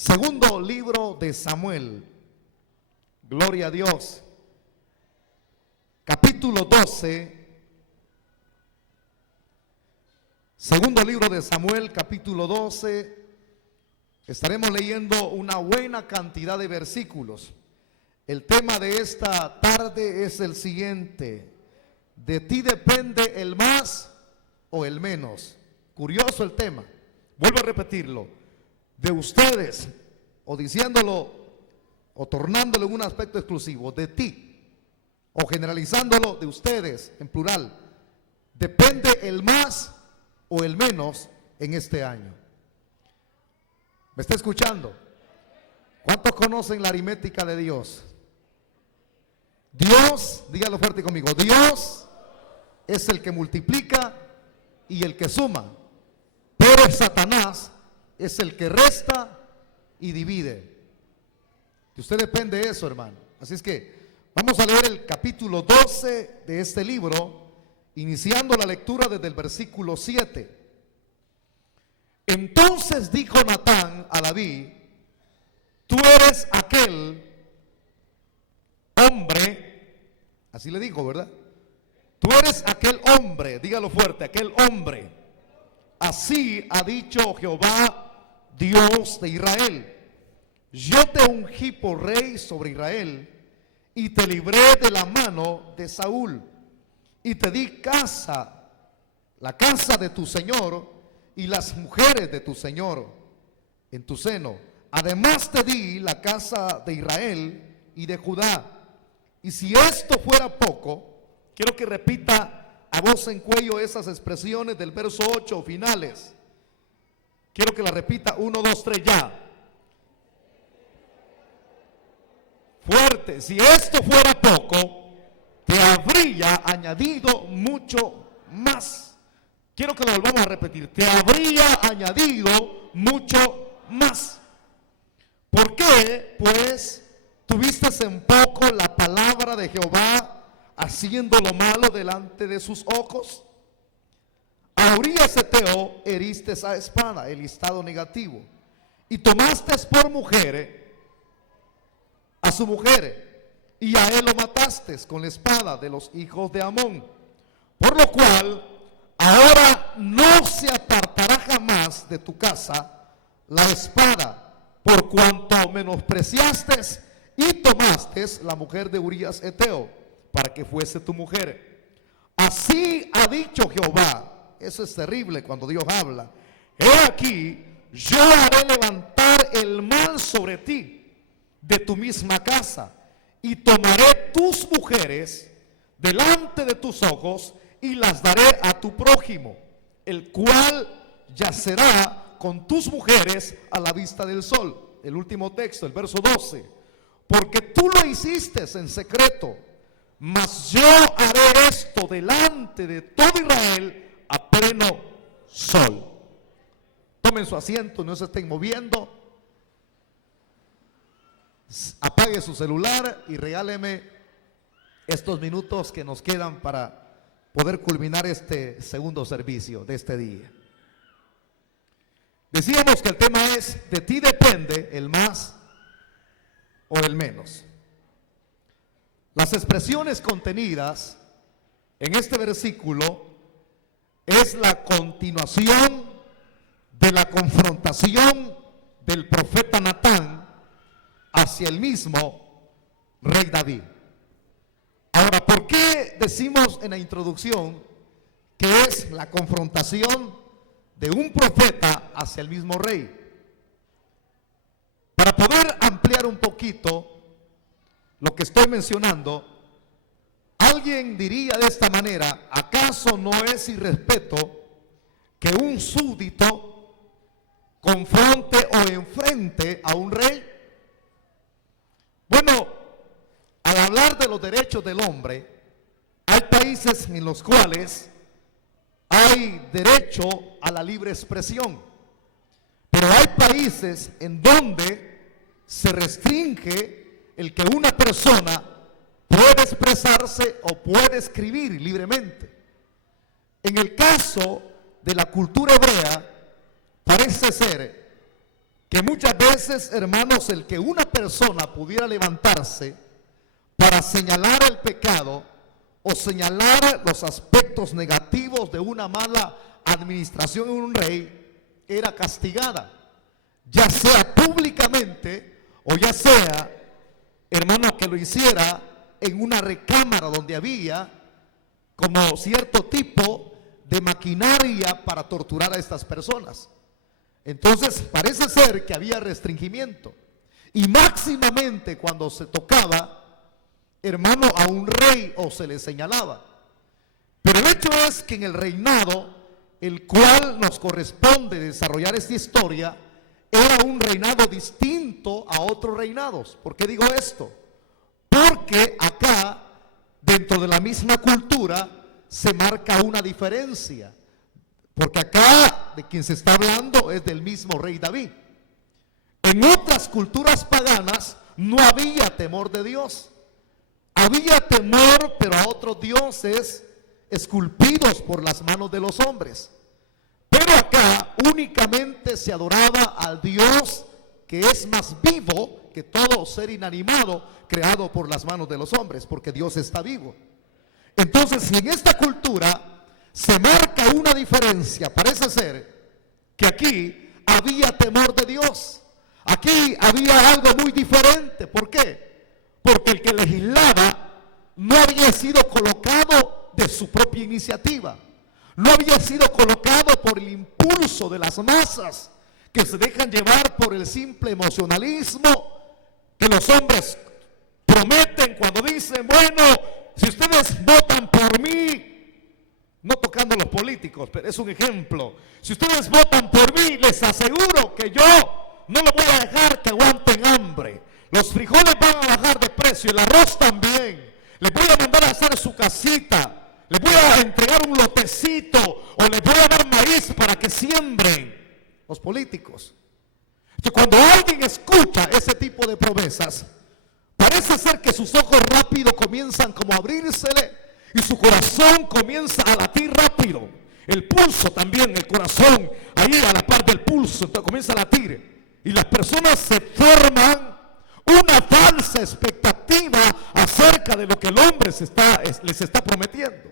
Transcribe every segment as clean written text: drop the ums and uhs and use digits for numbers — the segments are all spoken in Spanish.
Segundo libro de Samuel, gloria a Dios, capítulo 12. Segundo libro de Samuel, capítulo 12. Estaremos leyendo una buena cantidad de versículos. El tema de esta tarde es el siguiente: de ti depende el más o el menos. Curioso el tema. Vuelvo a repetirlo. De ustedes, o diciéndolo, o tornándolo en un aspecto exclusivo, de ti, o generalizándolo, de ustedes, en plural, depende el más o el menos en este año. ¿Me está escuchando? ¿Cuántos conocen la aritmética de Dios? Dios, dígalo fuerte conmigo, Dios es el que multiplica y el que suma, pero Satanás es el que resta y divide. De usted depende eso, hermano. Así es que vamos a leer el capítulo 12 de este libro, iniciando la lectura desde el versículo 7. Entonces dijo Natán a David: tú eres aquel hombre, así le dijo, ¿verdad? Tú eres aquel hombre, dígalo fuerte, aquel hombre. Así ha dicho Jehová, Dios de Israel: yo te ungí por rey sobre Israel y te libré de la mano de Saúl y te di casa, la casa de tu señor y las mujeres de tu señor en tu seno. Además te di la casa de Israel y de Judá. Y si esto fuera poco, quiero que repita a voz en cuello esas expresiones del verso 8 finales. Quiero que la repita 1, 2, 3 ya. Fuerte. Si esto fuera poco, te habría añadido mucho más. Quiero que lo volvamos a repetir. Te habría añadido mucho más. ¿Por qué? Pues tuviste en poco la palabra de Jehová, haciendo lo malo delante de sus ojos. A Urías Eteo heriste a espada, el listado negativo, y tomaste por mujer a su mujer, y a él lo mataste con la espada de los hijos de Amón. Por lo cual ahora no se apartará jamás de tu casa la espada, por cuanto menospreciaste y tomaste la mujer de Urías Eteo para que fuese tu mujer. Así ha dicho Jehová. Eso es terrible cuando Dios habla. He aquí, yo haré levantar el mal sobre ti de tu misma casa, y tomaré tus mujeres delante de tus ojos y las daré a tu prójimo, el cual yacerá con tus mujeres a la vista del sol. El último texto, el verso 12. Porque tú lo hiciste en secreto, mas yo haré esto delante de todo Israel a pleno sol. Tomen su asiento, no se estén moviendo. Apague su celular y regáleme estos minutos que nos quedan para poder culminar este segundo servicio de este día. Decíamos que el tema es: de ti depende el más o el menos. Las expresiones contenidas en este versículo es la continuación de la confrontación del profeta Natán hacia el mismo rey David. Ahora, ¿por qué decimos en la introducción que es la confrontación de un profeta hacia el mismo rey? Para poder ampliar un poquito lo que estoy mencionando, alguien diría de esta manera: ¿acaso no es irrespeto que un súbdito confronte o enfrente a un rey? Bueno, al hablar de los derechos del hombre, hay países en los cuales hay derecho a la libre expresión, pero hay países en donde se restringe el que una persona puede expresarse o puede escribir libremente. En el caso de la cultura hebrea, parece ser que muchas veces, hermanos, el que una persona pudiera levantarse para señalar el pecado o señalar los aspectos negativos de una mala administración en un rey, era castigada, ya sea públicamente o ya sea, hermano, que lo hiciera en una recámara donde había como cierto tipo de maquinaria para torturar a estas personas. Entonces parece ser que había restringimiento, y máximamente cuando se tocaba, hermano, a un rey o se le señalaba. Pero el hecho es que en el reinado, el cual nos corresponde desarrollar esta historia, era un reinado distinto a otros reinados. ¿Por qué digo esto? Porque acá, dentro de la misma cultura, se marca una diferencia. Porque acá de quien se está hablando es del mismo rey David. En otras culturas paganas no había temor de Dios. Había temor, pero a otros dioses esculpidos por las manos de los hombres. Pero acá únicamente se adoraba al Dios que es más vivo que todo ser inanimado creado por las manos de los hombres, porque Dios está vivo. Entonces, si en esta cultura se marca una diferencia, parece ser que aquí había temor de Dios. Aquí había algo muy diferente. ¿Por qué? Porque el que legislaba no había sido colocado de su propia iniciativa. No había sido colocado por el impulso de las masas que se dejan llevar por el simple emocionalismo que los hombres prometen cuando dicen, bueno, si ustedes votan por mí, no tocando a los políticos, pero es un ejemplo, si ustedes votan por mí, les aseguro que yo no les voy a dejar que aguanten hambre. Los frijoles van a bajar de precio, el arroz también. Les voy a mandar a hacer su casita. Les voy a entregar un lotecito o les voy a dar maíz para que siembren. Los políticos. Entonces, cuando alguien escucha ese tipo de promesas, parece ser que sus ojos rápido comienzan como a abrírsele y su corazón comienza a latir rápido. El pulso también, el corazón, ahí a la par del pulso, entonces comienza a latir. Y las personas se forman una falsa expectativa acerca de lo que el hombre les está prometiendo.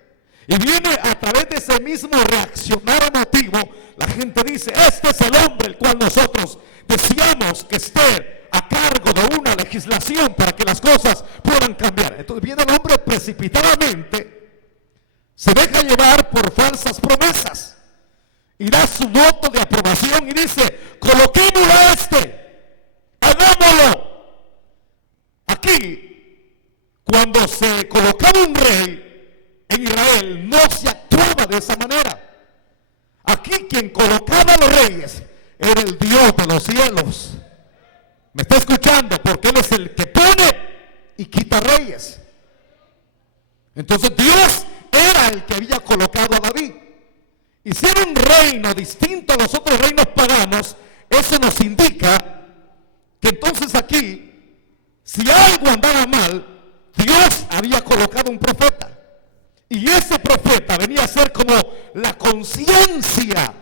Y viene a través de ese mismo reaccionar emotivo, la gente dice, este es el hombre el cual nosotros deseamos que esté a cargo de una legislación para que las cosas puedan cambiar. Entonces viene el hombre precipitadamente, se deja llevar por falsas promesas y da su voto de aprobación y dice, coloquémoslo a este, hagámoslo. Aquí, cuando se colocaba un rey en Israel, no se actuaba de esa manera. Aquí quien colocaba a los reyes era el Dios de los cielos. ¿Me está escuchando? Porque Él es el que pone y quita reyes. Entonces Dios era el que había colocado a David. Y si era un reino distinto a los otros reinos paganos, eso nos indica que entonces aquí, si algo andaba mal, Dios había colocado un profeta. Y ese profeta venía a ser como la conciencia,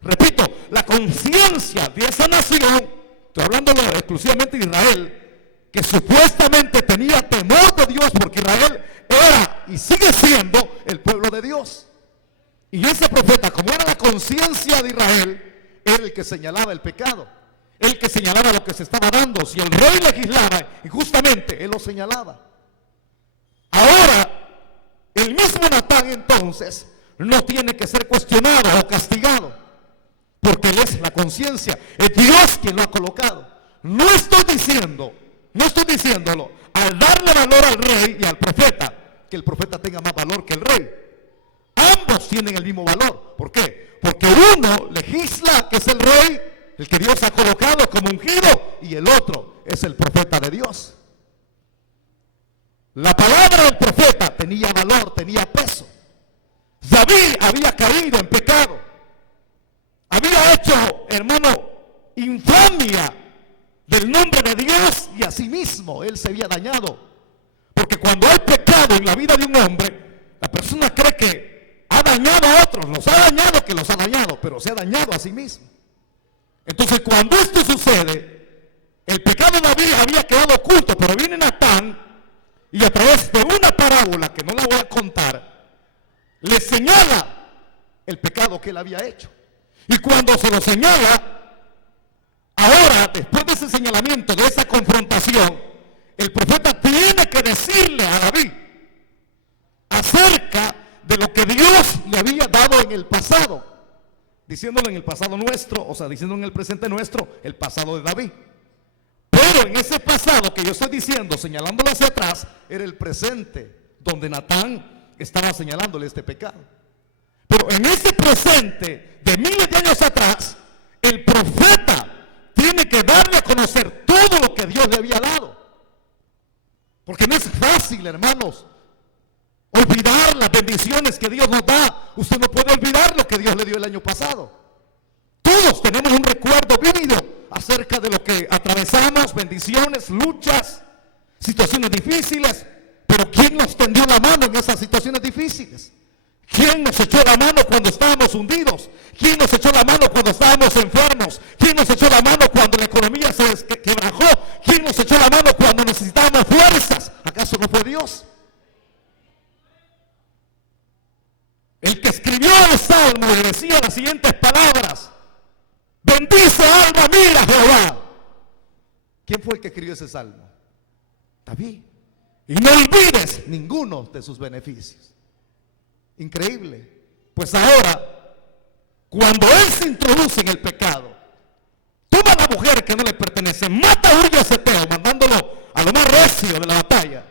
repito, la conciencia de esa nación, estoy hablando exclusivamente de Israel, que supuestamente tenía temor de Dios porque Israel era y sigue siendo el pueblo de Dios. Y ese profeta, como era la conciencia de Israel, era el que señalaba el pecado, el que señalaba lo que se estaba dando. Si el rey legislaba injustamente, él lo señalaba. Ahora, el mismo Natán entonces no tiene que ser cuestionado o castigado, porque él es la conciencia, es Dios quien lo ha colocado. No estoy diciéndolo al darle valor al rey y al profeta, que el profeta tenga más valor que el rey. Ambos tienen el mismo valor. ¿Por qué? Porque uno legisla, que es el rey, el que Dios ha colocado como ungido, y el otro es el profeta de Dios. La palabra del profeta tenía valor, tenía peso. David había caído en pecado. Había hecho, hermano, infamia del nombre de Dios, y asimismo él se había dañado. Porque cuando hay pecado en la vida de un hombre, la persona cree que ha dañado a otros, los ha dañado, pero se ha dañado a sí mismo. Entonces, cuando esto sucede, el pecado de David había quedado oculto, pero viene Natán y a través de una parábola que no la voy a contar, le señala el pecado que él había hecho. Y cuando se lo señala, ahora, después de ese señalamiento, de esa confrontación, el profeta tiene que decirle a David acerca de lo que Dios le había dado en el pasado, diciéndolo en el pasado nuestro, o sea, diciendo en el presente nuestro, el pasado de David. Pero en ese pasado que yo estoy diciendo, señalándolo hacia atrás, era el presente, donde Natán estaba señalándole este pecado. Pero en ese presente de miles de años atrás, el profeta tiene que darle a conocer todo lo que Dios le había dado. Porque no es fácil, hermanos, olvidar las bendiciones que Dios nos da. Usted no puede olvidar lo que Dios le dio el año pasado. Todos tenemos un recuerdo vívido acerca de lo que atravesamos, bendiciones, luchas, situaciones difíciles. Pero ¿quién nos tendió la mano en esas situaciones difíciles? ¿Quién nos echó la mano cuando estábamos hundidos? ¿Quién nos echó la mano cuando estábamos enfermos? ¿Quién nos echó la mano cuando la economía se quebrajó? ¿Quién nos echó la mano cuando necesitábamos fuerzas? ¿Acaso no fue Dios? El que escribió el Salmo le decía las siguientes palabras: bendice alma mía Jehová. ¿Quién fue el que escribió ese salmo? David. Y no olvides ninguno de sus beneficios. Increíble. Pues ahora, cuando él se introduce en el pecado, toma a la mujer que no le pertenece, mata a Urias Eteo, mandándolo a lo más recio de la batalla.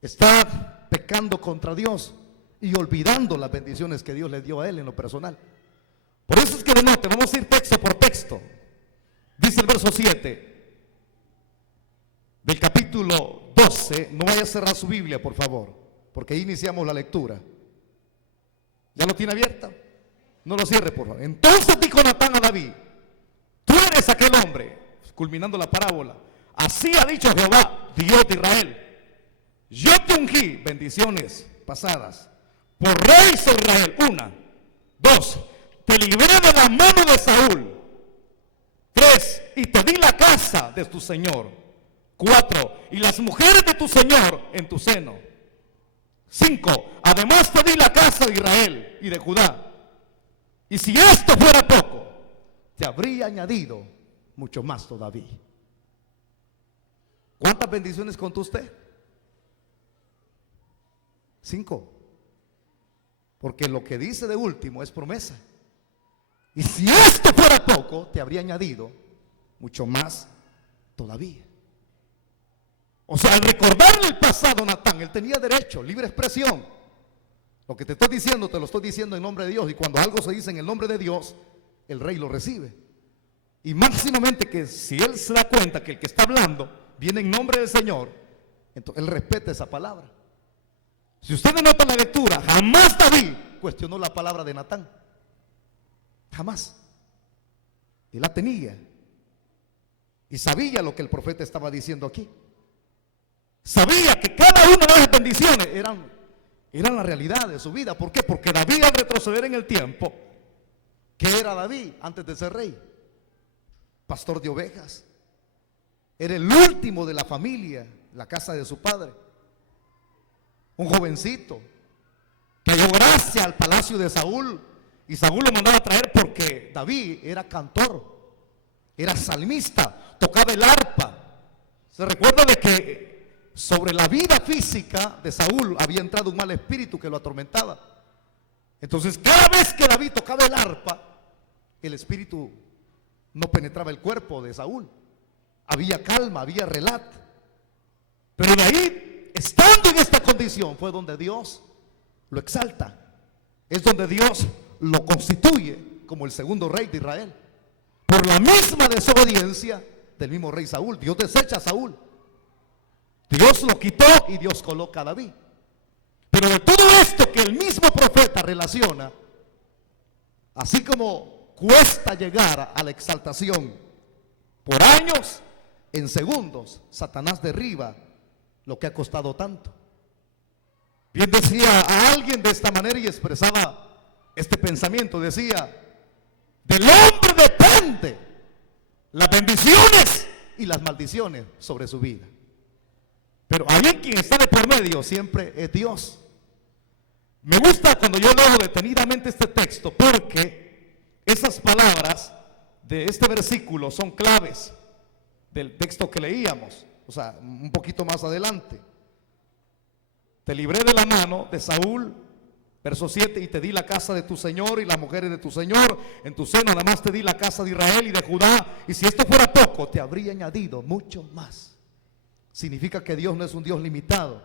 Está pecando contra Dios y olvidando las bendiciones que Dios le dio a él en lo personal. Por eso es que denote, vamos a ir texto por texto. Dice el verso 7 del capítulo 12. No vaya a cerrar su Biblia, por favor, porque ahí iniciamos la lectura. ¿Ya lo tiene abierta? No lo cierre, por favor. Entonces dijo Natán a David: tú eres aquel hombre, culminando la parábola. Así ha dicho Jehová, Dios de Israel: yo te ungí, bendiciones pasadas, por rey sobre Israel. 1, 2, te libré de la mano de Saúl. 3, y te di la casa de tu señor. 4, y las mujeres de tu señor en tu seno. 5, además te di la casa de Israel y de Judá. Y si esto fuera poco, te habría añadido mucho más todavía. ¿Cuántas bendiciones contó usted? 5. Porque lo que dice de último es promesa. Y si esto fuera poco, te habría añadido mucho más todavía. O sea, al recordarle el pasado, Natán, él tenía derecho, libre expresión. Lo que te estoy diciendo, te lo estoy diciendo en nombre de Dios. Y cuando algo se dice en el nombre de Dios, el rey lo recibe. Y máximamente que si él se da cuenta que el que está hablando viene en nombre del Señor, entonces él respeta esa palabra. Si usted nota la lectura, jamás David cuestionó la palabra de Natán. Jamás. Él la tenía. Y sabía lo que el profeta estaba diciendo aquí. Sabía que cada una de las bendiciones eran la realidad de su vida. ¿Por qué? Porque David, al retroceder en el tiempo, ¿qué era David antes de ser rey? Pastor de ovejas. Era el último de la familia, la casa de su padre. Un jovencito que halló gracia al palacio de Saúl, y Saúl lo mandaba a traer porque David era cantor, era salmista, tocaba el arpa. Se recuerda de que sobre la vida física de Saúl había entrado un mal espíritu que lo atormentaba. Entonces, cada vez que David tocaba el arpa, el espíritu no penetraba el cuerpo de Saúl. Había calma, había relato. Pero David, estando en esta condición, fue donde Dios lo exalta. Es donde Dios lo constituye como el segundo rey de Israel. Por la misma desobediencia del mismo rey Saúl. Dios desecha a Saúl. Dios lo quitó y Dios coloca a David. Pero de todo esto que el mismo profeta relaciona, así como cuesta llegar a la exaltación por años, en segundos Satanás derriba lo que ha costado tanto. Bien decía a alguien de esta manera y expresaba este pensamiento, decía: del hombre depende las bendiciones y las maldiciones sobre su vida. Pero alguien quien está de por medio siempre es Dios. Me gusta cuando yo leo detenidamente este texto, porque esas palabras de este versículo son claves del texto que leíamos, o sea, un poquito más adelante. Te libré de la mano de Saúl, verso 7, y te di la casa de tu señor y las mujeres de tu señor. En tu seno además te di la casa de Israel y de Judá. Y si esto fuera poco, te habría añadido mucho más. Significa que Dios no es un Dios limitado.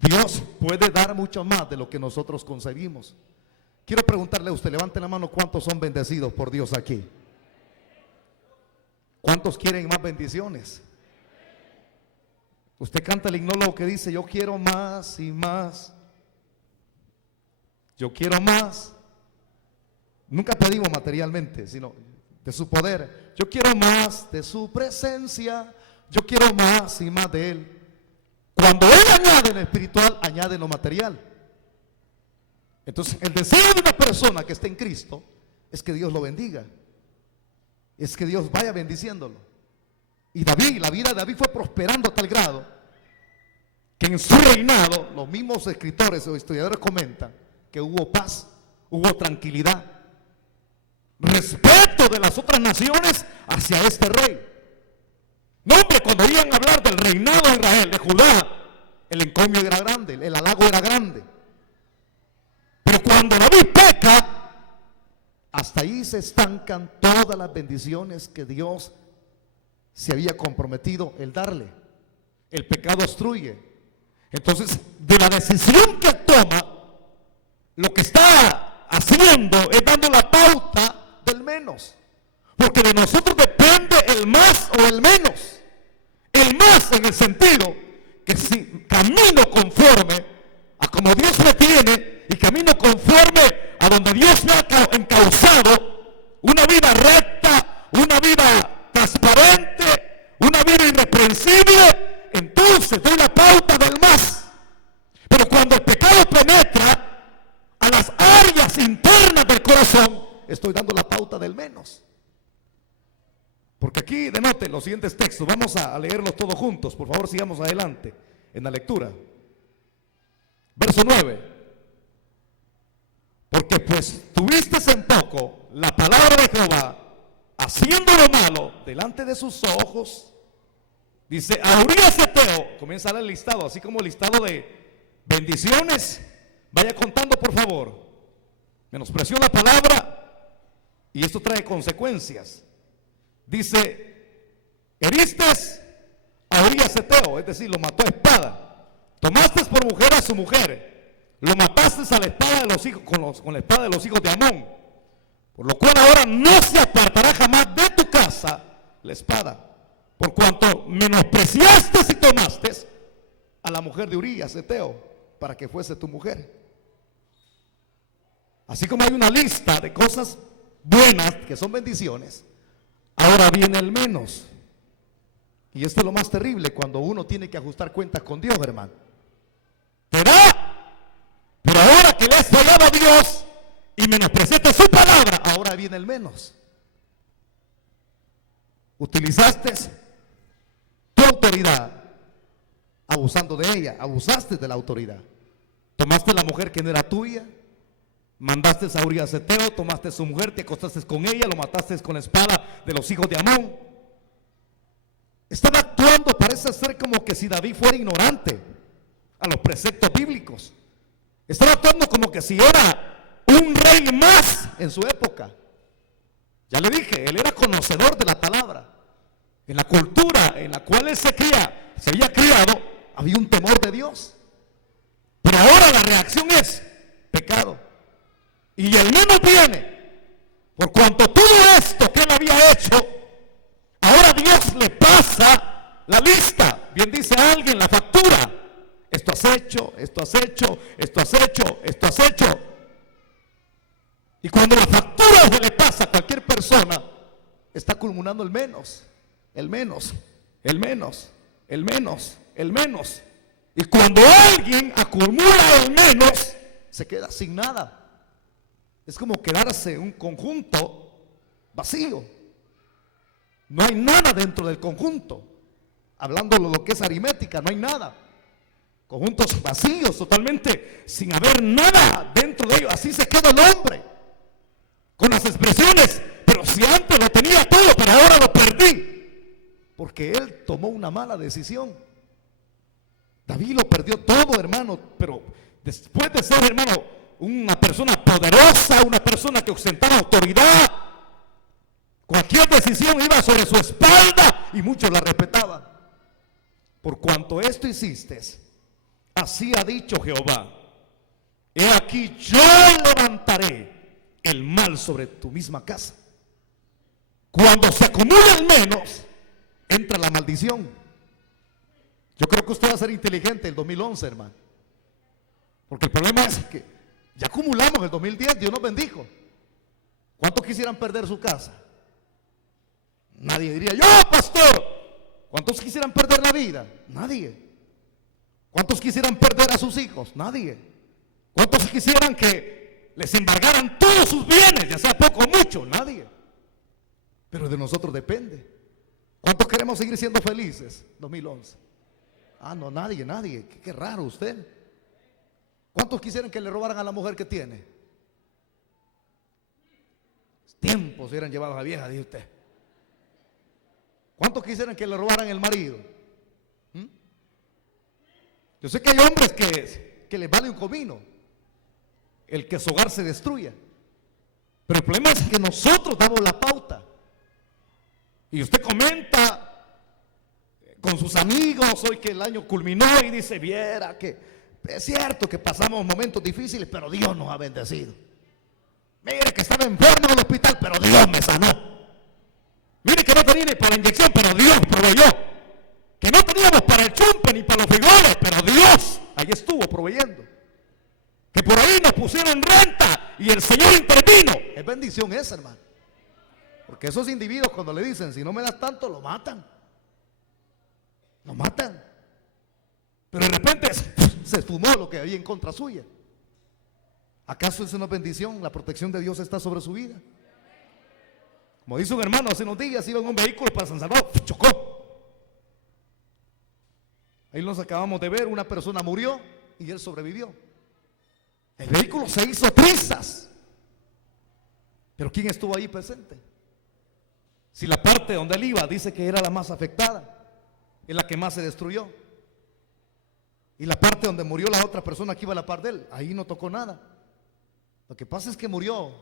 Dios puede dar mucho más de lo que nosotros concebimos. Quiero preguntarle a usted, levante la mano, ¿cuántos son bendecidos por Dios aquí? ¿Cuántos quieren más bendiciones? Usted canta el himnólogo que dice: yo quiero más y más. Yo quiero más. Nunca pedimos materialmente, sino de su poder. Yo quiero más de su presencia. Yo quiero más y más de Él. Cuando Él añade en lo espiritual, añade en lo material. Entonces, el deseo de una persona que esté en Cristo es que Dios lo bendiga, es que Dios vaya bendiciéndolo. Y David, la vida de David fue prosperando a tal grado que en su reinado, los mismos escritores o historiadores comentan que hubo paz, hubo tranquilidad, respeto de las otras naciones hacia este rey. No, hombre, cuando iban a hablar del reinado de Israel, de Judá, el encomio era grande, el halago era grande. Pero cuando David peca, hasta ahí se estancan todas las bendiciones que Dios se había comprometido el darle. El pecado obstruye. Entonces, de la decisión que toma, lo que está haciendo es dando la pauta del menos. Porque de nosotros depende el más o el menos. El más en el sentido que si camino conforme a como Dios me tiene y camino conforme a donde Dios me ha encauzado, una vida recta, una vida transparente, una vida irreprensible, entonces doy la pauta del más. Pero cuando el pecado penetra a las áreas internas del corazón, estoy dando la pauta del menos. Porque aquí denoten los siguientes textos. Vamos a leerlos todos juntos. Por favor, sigamos adelante en la lectura. Verso 9. Porque pues tuviste en poco la palabra de Jehová, haciendo lo malo delante de sus ojos. Dice, a Urías Heteo, comienza a dar el listado, así como el listado de bendiciones. Vaya contando, por favor. Menospreció la palabra y esto trae consecuencias. Dice, heriste a Urías Heteo, es decir, lo mató a espada. Tomaste por mujer a su mujer, lo mataste a la espada de los hijos, con la espada de los hijos de Amón. Por lo cual ahora no se apartará jamás de tu casa la espada, por cuanto menospreciaste y tomaste a la mujer de Urías Heteo para que fuese tu mujer. Así como hay una lista de cosas buenas que son bendiciones, ahora viene el menos. Y esto es lo más terrible cuando uno tiene que ajustar cuentas con Dios, hermano. Te da, pero ahora que le has fallado a Dios y menospreciaste su palabra, ahora viene el menos. Utilizaste tu autoridad abusando de ella, abusaste de la autoridad. Tomaste la mujer que no era tuya, mandaste a Urías Heteo, tomaste a su mujer, te acostaste con ella, lo mataste con la espada de los hijos de Amón. Estaba actuando, parece ser como que si David fuera ignorante a los preceptos bíblicos. Estaba actuando como que si era un rey más en su época. Ya le dije, él era conocedor de la palabra. En la cultura en la cual él se había criado, había un temor de Dios. Pero ahora la reacción es pecado. Y el menos viene, por cuanto todo esto que él había hecho, ahora Dios le pasa la lista. Bien dice alguien, la factura. Esto has hecho, esto has hecho, esto has hecho, esto has hecho. Y cuando la factura se le pasa a cualquier persona, está culminando el menos, el menos, el menos, el menos, el menos. Y cuando alguien acumula el menos, se queda sin nada. Es como quedarse en un conjunto vacío. No hay nada dentro del conjunto. Hablando de lo que es aritmética, no hay nada. Conjuntos vacíos, totalmente sin haber nada dentro de ellos. Así se queda el hombre, con las expresiones: pero si antes lo tenía todo, pero ahora lo perdí. Porque él tomó una mala decisión. David lo perdió todo, hermano, pero después de ser, hermano, una persona poderosa, una persona que ostentaba autoridad, cualquier decisión iba sobre su espalda y muchos la respetaban. Por cuanto esto hiciste, así ha dicho Jehová: he aquí yo levantaré el mal sobre tu misma casa. Cuando se acumula el menos, entra la maldición. Yo creo que usted va a ser inteligente el 2011, hermano. Porque el problema es que ya acumulamos el 2010, Dios nos bendijo. ¿Cuántos quisieran perder su casa? Nadie diría: yo, pastor. ¿Cuántos quisieran perder la vida? Nadie. ¿Cuántos quisieran perder a sus hijos? Nadie. ¿Cuántos quisieran que les embargaran todos sus bienes, ya sea poco o mucho? Nadie. Pero de nosotros depende. ¿Cuántos queremos seguir siendo felices? 2011. Ah, no, nadie. Qué raro usted. ¿Cuántos quisieran que le robaran a la mujer que tiene? Tiempos hubieran llevado a la vieja, dice usted. ¿Cuántos quisieran que le robaran el marido? Yo sé que hay hombres que les vale un comino el que su hogar se destruya, pero el problema es que nosotros damos la pauta. Y usted comenta con sus amigos hoy que el año culminó y dice: viera que es cierto que pasamos momentos difíciles, pero Dios nos ha bendecido. Mire que estaba enfermo en el hospital, pero Dios me sanó. Mire que no tenía ni para la inyección, pero Dios proveyó. Que no teníamos para el chumpe ni para los frijoles, pero Dios ahí estuvo proveyendo. Que por ahí nos pusieron renta y el Señor intervino. Es bendición esa, hermano. Porque esos individuos, cuando le dicen: si no me das tanto, lo matan. Lo matan. Pero de repente se esfumó lo que había en contra suya. ¿Acaso es una bendición? La protección de Dios está sobre su vida. Como dice un hermano hace unos días, iba en un vehículo para San Salvador, chocó. Ahí nos acabamos de ver, una persona murió y él sobrevivió. El vehículo se hizo trizas. Pero ¿quién estuvo ahí presente? Si la parte donde él iba dice que era la más afectada, es la que más se destruyó. Y la parte donde murió la otra persona que iba a la par de él, ahí no tocó nada. Lo que pasa es que murió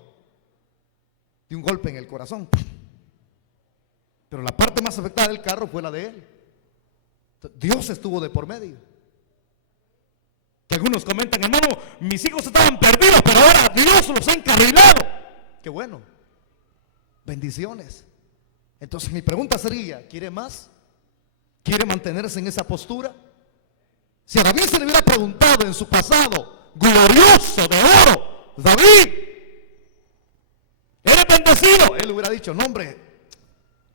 de un golpe en el corazón. Pero la parte más afectada del carro fue la de él. Dios estuvo de por medio. Que algunos comentan: hermano, mis hijos estaban perdidos, pero ahora Dios los ha encarrilado. Qué bueno. Bendiciones. Entonces mi pregunta sería: ¿quiere más? ¿Quiere mantenerse en esa postura? Si a David se le hubiera preguntado en su pasado glorioso de oro: David, ¿eres bendecido? Él hubiera dicho: no, hombre,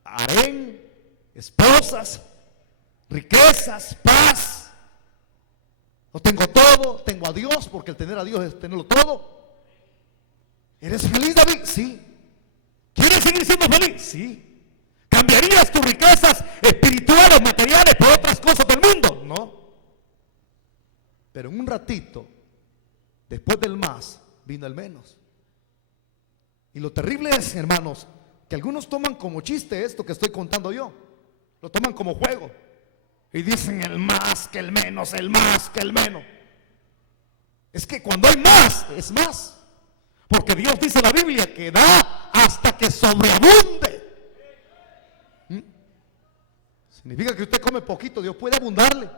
harén, esposas, riquezas, paz. Lo tengo todo, tengo a Dios, porque el tener a Dios es tenerlo todo. ¿Eres feliz, David? Sí. ¿Quieres seguir siendo feliz? Sí. ¿Cambiarías tus riquezas espirituales, materiales por otras cosas del mundo? No. Pero en un ratito, después del más, vino el menos. Y lo terrible es, hermanos, que algunos toman como chiste esto que estoy contando yo. Lo toman como juego. Y dicen: el más que el menos, el más que el menos. Es que cuando hay más, es más. Porque Dios dice en la Biblia que da hasta que sobreabunde. Significa que usted come poquito, Dios puede abundarle.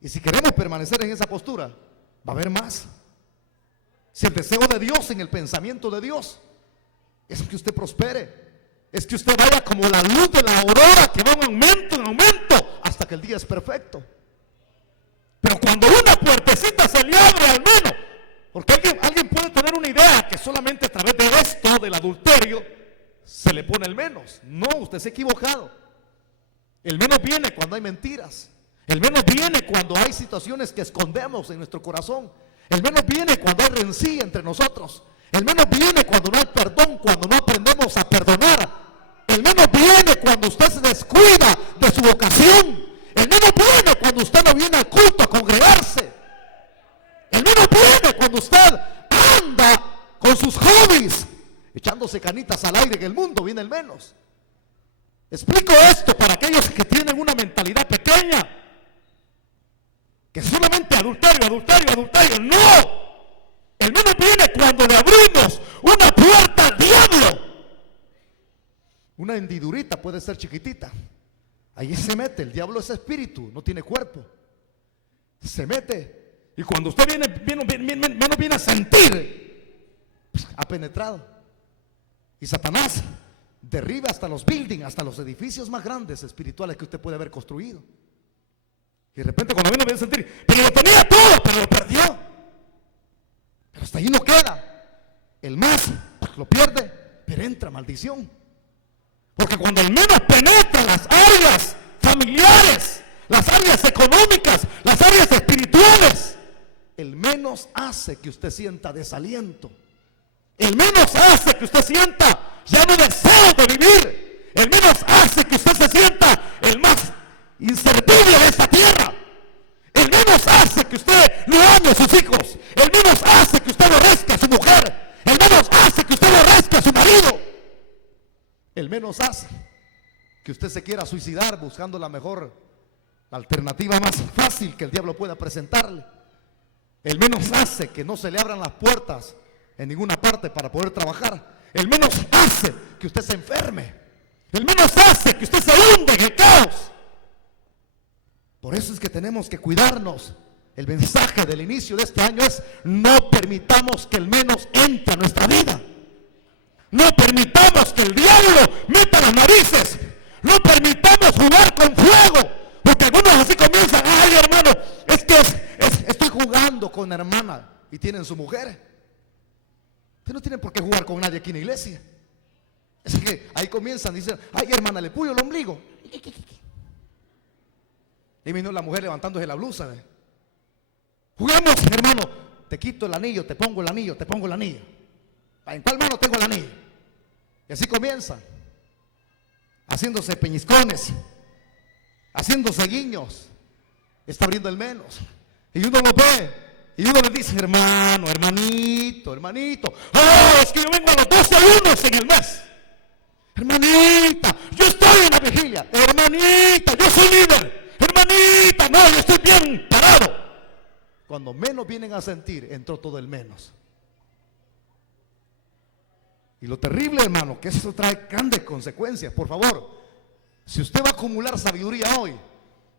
Y si queremos permanecer en esa postura, va a haber más. Si el deseo de Dios, en el pensamiento de Dios, es que usted prospere, es que usted vaya como la luz de la aurora, que va en aumento, hasta que el día es perfecto. Pero cuando una puertecita se le abre al menos, porque alguien puede tener una idea que solamente a través de esto, del adulterio, se le pone el menos. No, usted se ha equivocado. El menos viene cuando hay mentiras. El menos viene cuando hay situaciones que escondemos en nuestro corazón. El menos viene cuando hay rencilla entre nosotros. El menos viene cuando no hay perdón, cuando no aprendemos a perdonar. El menos viene cuando usted se descuida de su vocación. El menos viene cuando usted no viene al culto a congregarse. El menos viene cuando usted anda con sus hobbies, echándose canitas al aire. En el mundo viene el menos. Explico esto para aquellos que tienen una mentalidad pequeña, que solamente adulterio, adulterio, adulterio. No. El menos viene cuando le abrimos una puerta al diablo. Una hendidurita puede ser chiquitita. Ahí se mete. El diablo es espíritu, no tiene cuerpo. Se mete. Y cuando usted viene a sentir, pues, ha penetrado. Y Satanás derriba hasta los buildings, hasta los edificios más grandes espirituales que usted puede haber construido. Y de repente cuando viene a sentir, pero lo tenía todo, pero lo perdió. Pero hasta ahí no queda. El más lo pierde, pero entra maldición. Porque cuando el menos penetra las áreas familiares, las áreas económicas, las áreas espirituales, el menos hace que usted sienta desaliento. El menos hace que usted sienta ya no deseo de vivir. El menos hace que usted se sienta el más inservible de esta tierra. El menos hace que usted no ame a sus hijos. El menos hace que usted aborrezca a su mujer. El menos hace que usted aborrezca a su marido. El menos hace que usted se quiera suicidar buscando la mejor, la alternativa más fácil que el diablo pueda presentarle. El menos hace que no se le abran las puertas en ninguna parte para poder trabajar. El menos hace que usted se enferme. El menos hace que usted se hunde en el caos. Por eso es que tenemos que cuidarnos. El mensaje del inicio de este año es: no permitamos que el menos entre a nuestra vida. No permitamos que el diablo meta las narices. No permitamos jugar con fuego. Porque algunos así comienzan: ay, hermano, es que estoy jugando con hermana. Y tienen su mujer. Ustedes no tienen por qué jugar con nadie aquí en la iglesia. Es que ahí comienzan, dicen: ay, hermana, le puyo el ombligo. Y vino la mujer levantándose la blusa. Jugamos, hermano. Te quito el anillo, te pongo el anillo, te pongo el anillo. ¿En cuál mano tengo el anillo? Y así comienzan, haciéndose peñiscones, haciéndose guiños. Está abriendo el menos. Y uno lo ve. Y uno le dice: hermano, hermanito, hermanito, es que yo vengo a los 12 lunes en el mes. Hermanita, yo estoy en la vigilia. Hermanita, yo soy líder. Hermanita, no, yo estoy bien parado. Cuando menos vienen a sentir, entró todo el menos. Y lo terrible, hermano, que eso trae grandes consecuencias. Por favor, si usted va a acumular sabiduría hoy,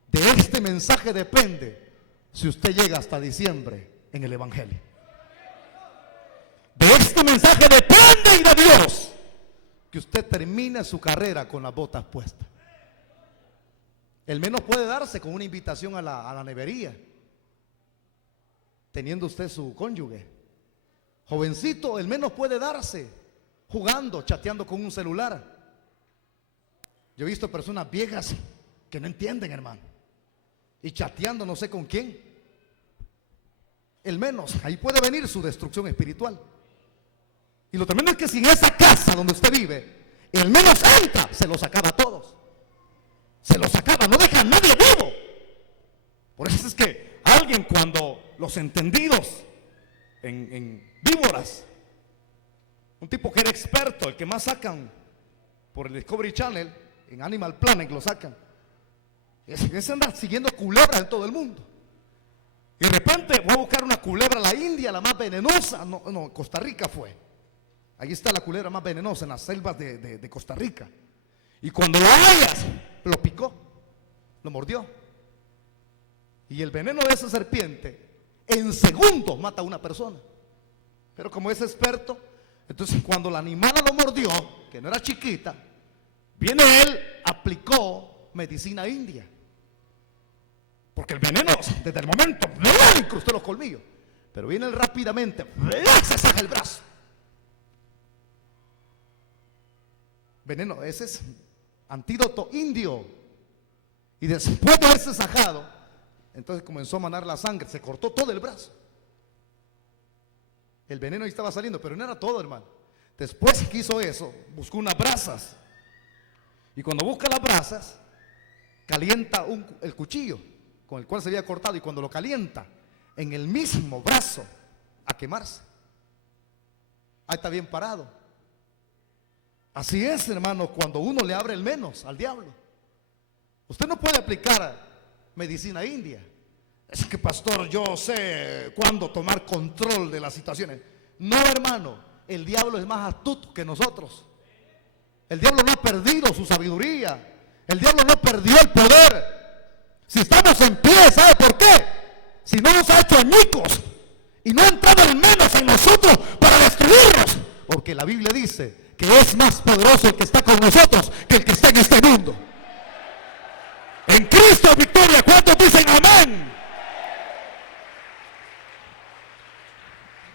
de este mensaje depende si usted llega hasta diciembre en el evangelio. De este mensaje depende de Dios que usted termine su carrera con las botas puestas. El menos puede darse con una invitación a la nevería, teniendo usted su cónyuge. Jovencito, el menos puede darse jugando, chateando con un celular. Yo he visto personas viejas que no entienden, hermano, y chateando no sé con quién. El menos, ahí puede venir su destrucción espiritual. Y lo tremendo es que si en esa casa donde usted vive el menos entra, se los acaba a todos. Se los acaba, no deja a nadie vivo. Por eso es que alguien, cuando los entendidos en víboras, un tipo que era experto, el que más sacan por el Discovery Channel, en Animal Planet lo sacan, ese anda siguiendo culebras en todo el mundo. Y de repente voy a buscar una culebra, la India, la más venenosa. No, Costa Rica fue. Ahí está la culebra más venenosa en las selvas de Costa Rica. Y cuando lo hallas, lo picó, lo mordió. Y el veneno de esa serpiente en segundos mata a una persona. Pero como es experto, entonces cuando la animala lo mordió, que no era chiquita, viene él, aplicó medicina india. Porque el veneno, desde el momento, incrustó los colmillos. Pero viene él rápidamente, se saca el brazo. Veneno, ese es antídoto indio. Y después de haberse sajado, entonces comenzó a manar la sangre, se cortó todo el brazo. El veneno ahí estaba saliendo, pero no era todo, hermano. Después que hizo eso, buscó unas brasas. Y cuando busca las brasas, calienta el cuchillo con el cual se había cortado. Y cuando lo calienta, en el mismo brazo, a quemarse. Ahí está bien parado. Así es, hermano, cuando uno le abre el menos al diablo. Usted no puede aplicar medicina india. Es que, pastor, yo sé cuándo tomar control de las situaciones. No, hermano, el diablo es más astuto que nosotros. El diablo no ha perdido su sabiduría. El diablo no perdió el poder. Si estamos en pie, ¿sabe por qué? Si no nos ha hecho añicos y no ha entrado el menos en nosotros para destruirnos. Porque la Biblia dice que es más poderoso el que está con nosotros que el que está en este mundo. En Cristo hay victoria. ¿Cuántos dicen amén?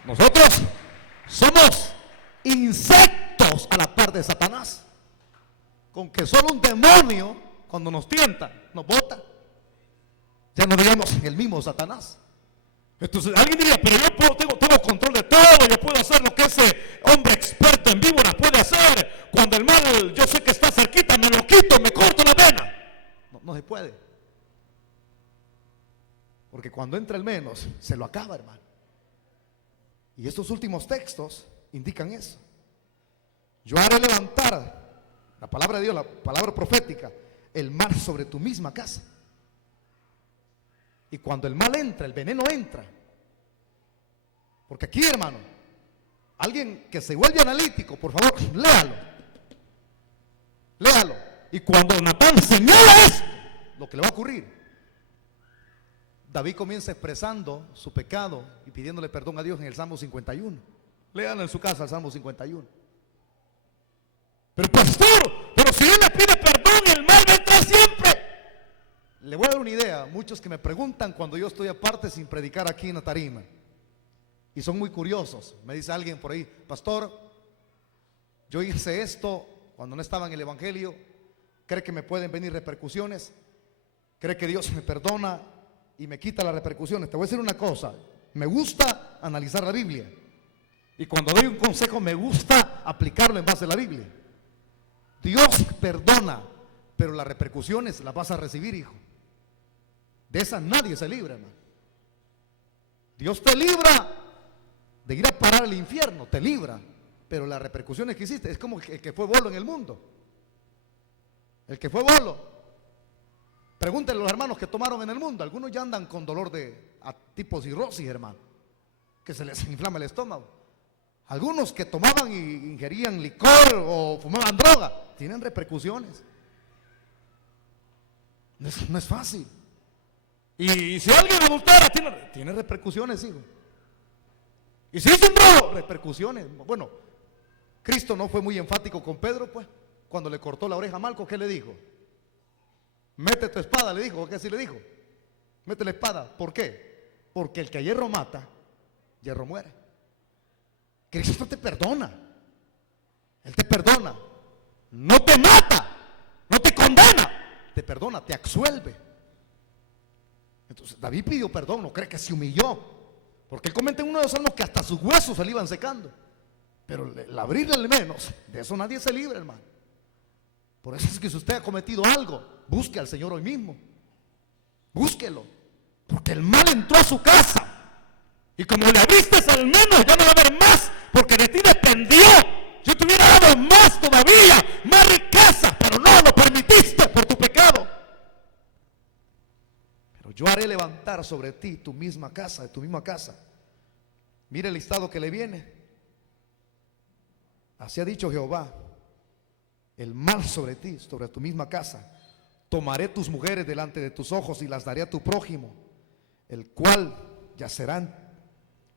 Nosotros somos insectos a la par de Satanás. Con que solo un demonio, cuando nos tienta, nos bota. Ya no digamos el mismo Satanás. Entonces alguien diría, pero yo tengo control de todo, yo puedo hacer lo que ese hombre experto en víboras puede hacer. Cuando el mal, yo sé que está cerquita, me lo quito, me corto la vena. No se puede. Porque cuando entra el menos, se lo acaba, hermano. Y estos últimos textos indican eso. Yo haré levantar, la palabra de Dios, la palabra profética, el mal sobre tu misma casa. Y cuando el mal entra, el veneno entra. Porque aquí, hermano, alguien que se vuelve analítico, por favor, léalo. Léalo. Y cuando Natán señala esto, lo que le va a ocurrir. David comienza expresando su pecado y pidiéndole perdón a Dios en el Salmo 51. Léanlo en su casa, el Salmo 51. Pero pastor, pero si él le pide perdón, el mal va a entrar siempre. Le voy a dar una idea. Muchos que me preguntan cuando yo estoy aparte sin predicar aquí en la tarima, y son muy curiosos. Me dice alguien por ahí, pastor, yo hice esto cuando no estaba en el evangelio. ¿Cree que me pueden venir repercusiones? ¿Cree que Dios me perdona y me quita las repercusiones? Te voy a decir una cosa, me gusta analizar la Biblia, y cuando doy un consejo me gusta aplicarlo en base a la Biblia. Dios perdona, pero las repercusiones las vas a recibir, hijo. De esas nadie se libra, hermano. Dios te libra de ir a parar al infierno, te libra, pero las repercusiones que hiciste es como el que fue bolo en el mundo. El que fue bolo, pregúntenle a los hermanos que tomaron en el mundo. Algunos ya andan con dolor de tipo cirrosis, hermano, que se les inflama el estómago. Algunos que tomaban y ingerían licor o fumaban droga, tienen repercusiones. No es fácil. Y si alguien adultera, tiene repercusiones, hijo. Y si es un drogo, repercusiones. Bueno, Cristo no fue muy enfático con Pedro, pues. Cuando le cortó la oreja a Malco, ¿qué le dijo? Mete tu espada, le dijo. ¿Qué así le dijo? Mete la espada. ¿Por qué? Porque el que a hierro mata, hierro muere. Cristo te perdona. Él te perdona. No te mata, no te condena, te perdona, te absuelve. Entonces David pidió perdón, no cree que se humilló, porque él comenta en uno de los salmos que hasta sus huesos se le iban secando. Pero el abrirle el menos, de eso nadie se libra, hermano. Por eso es que si usted ha cometido algo, busque al Señor hoy mismo. Búsquelo, porque el mal entró a su casa. Y como le abriste al menos, ya no va a haber más, porque de ti dependió. Yo te hubiera dado más todavía, más riqueza, pero no lo permitiste por tu pecado. Pero yo haré levantar sobre ti tu misma casa, de tu misma casa. Mire el listado que le viene. Así ha dicho Jehová: el mal sobre ti, sobre tu misma casa. Tomaré tus mujeres delante de tus ojos y las daré a tu prójimo, el cual yacerán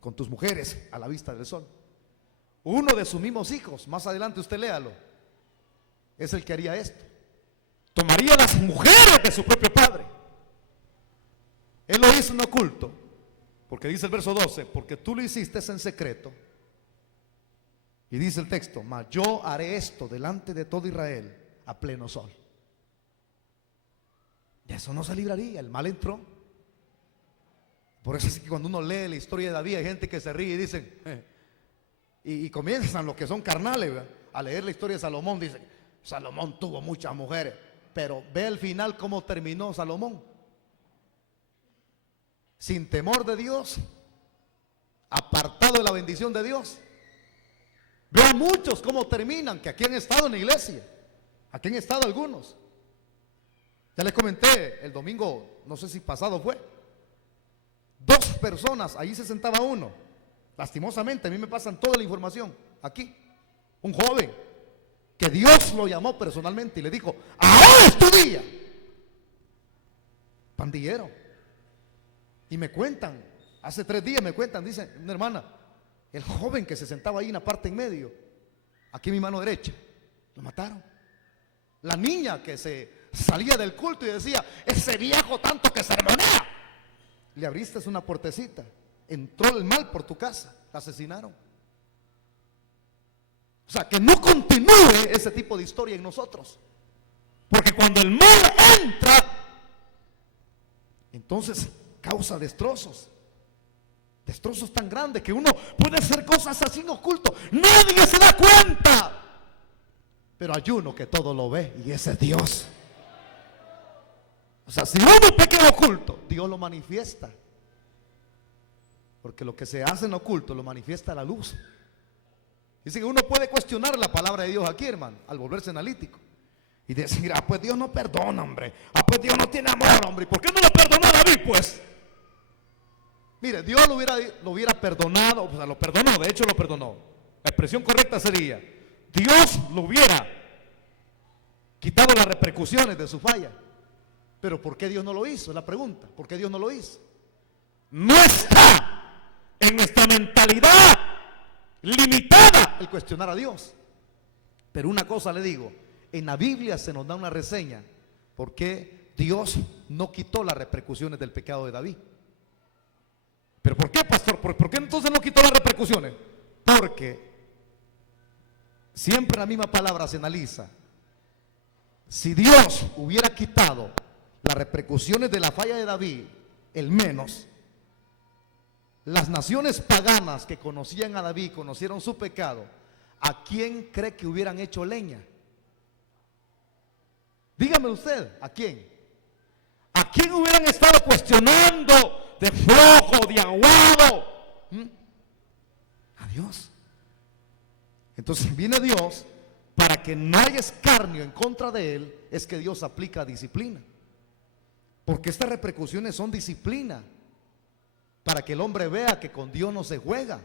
con tus mujeres a la vista del sol. Uno de sus mismos hijos, más adelante usted léalo, es el que haría esto. Tomaría las mujeres de su propio padre. Él lo hizo en oculto, porque dice el verso 12, porque tú lo hiciste en secreto. Y dice el texto, mas yo haré esto delante de todo Israel a pleno sol. De eso no se libraría, el mal entró. Por eso es que cuando uno lee la historia de David hay gente que se ríe y dicen, y comienzan los que son carnales, ¿verdad?, a leer la historia de Salomón. Dicen, Salomón tuvo muchas mujeres, pero ve al final cómo terminó Salomón. Sin temor de Dios, apartado de la bendición de Dios. Veo muchos cómo terminan, que aquí han estado en la iglesia, aquí han estado algunos. Ya les comenté el domingo, no sé si pasado fue, 2 personas, allí se sentaba uno. Lastimosamente a mí me pasan toda la información aquí. Un joven que Dios lo llamó personalmente y le dijo, ahora es tu día. Pandillero. Y me cuentan, hace 3 días me cuentan, dicen, una hermana, el joven que se sentaba ahí en la parte en medio, aquí en mi mano derecha, lo mataron. La niña que se salía del culto y decía, ese viejo tanto que sermonea, le abriste una puertecita, entró el mal por tu casa, la asesinaron. O sea, que no continúe ese tipo de historia en nosotros, porque cuando el mal entra, entonces causa destrozos tan grandes que uno puede hacer cosas así en oculto, nadie se da cuenta, pero hay uno que todo lo ve y ese es Dios. O sea, si uno peca en oculto, Dios lo manifiesta, porque lo que se hace en oculto lo manifiesta la luz. Dice que uno puede cuestionar la palabra de Dios aquí, hermano, al volverse analítico y decir, pues Dios no perdona, hombre, pues Dios no tiene amor, hombre, ¿por qué no lo perdonó a David, pues? Mire, Dios lo hubiera perdonado, o sea, lo perdonó, de hecho lo perdonó. La expresión correcta sería, Dios lo hubiera quitado las repercusiones de su falla. Pero ¿por qué Dios no lo hizo? Es la pregunta. ¿Por qué Dios no lo hizo? No está en nuestra mentalidad limitada el cuestionar a Dios. Pero una cosa le digo, en la Biblia se nos da una reseña por qué Dios no quitó las repercusiones del pecado de David. ¿Pero por qué, pastor? ¿Por qué entonces no quitó las repercusiones? Porque siempre la misma palabra se analiza. Si Dios hubiera quitado las repercusiones de la falla de David, el menos, las naciones paganas que conocían a David, conocieron su pecado, ¿a quién cree que hubieran hecho leña? Dígame usted, ¿a quién? ¿A quién hubieran estado cuestionando de flojo, de aguado? A Dios. Entonces viene Dios, para que no haya escarnio en contra de él, es que Dios aplica disciplina. Porque estas repercusiones son disciplina, para que el hombre vea que con Dios no se juega.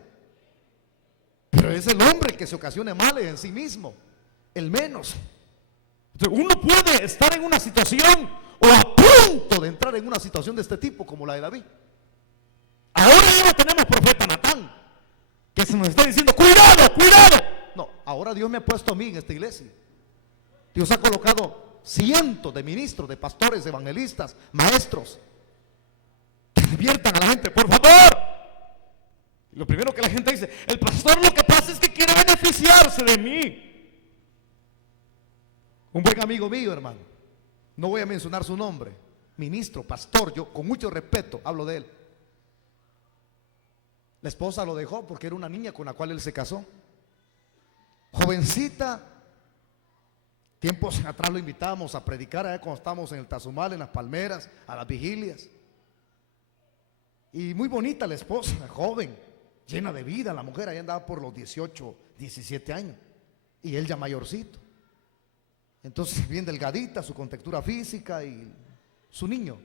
Pero es el hombre que se ocasione males en sí mismo, el menos. Entonces, uno puede estar en una situación o a punto de entrar en una situación de este tipo como la de David. Ahora ya no tenemos profeta Natán que se nos está diciendo cuidado, cuidado. No, ahora Dios me ha puesto a mí en esta iglesia. Dios ha colocado cientos de ministros, de pastores, de evangelistas, maestros, que adviertan a la gente, por favor. Lo primero que la gente dice, el pastor lo que pasa es que quiere beneficiarse de mí. Un buen amigo mío, hermano, no voy a mencionar su nombre, ministro, pastor, yo con mucho respeto hablo de él. La esposa lo dejó porque era una niña con la cual él se casó, jovencita. Tiempos atrás lo invitábamos a predicar allá cuando estábamos en el Tazumal, en las palmeras, a las vigilias. Y muy bonita la esposa, joven, llena de vida. La mujer ahí andaba por los 18, 17 años y él ya mayorcito. Entonces bien delgadita, su contextura física y su niño.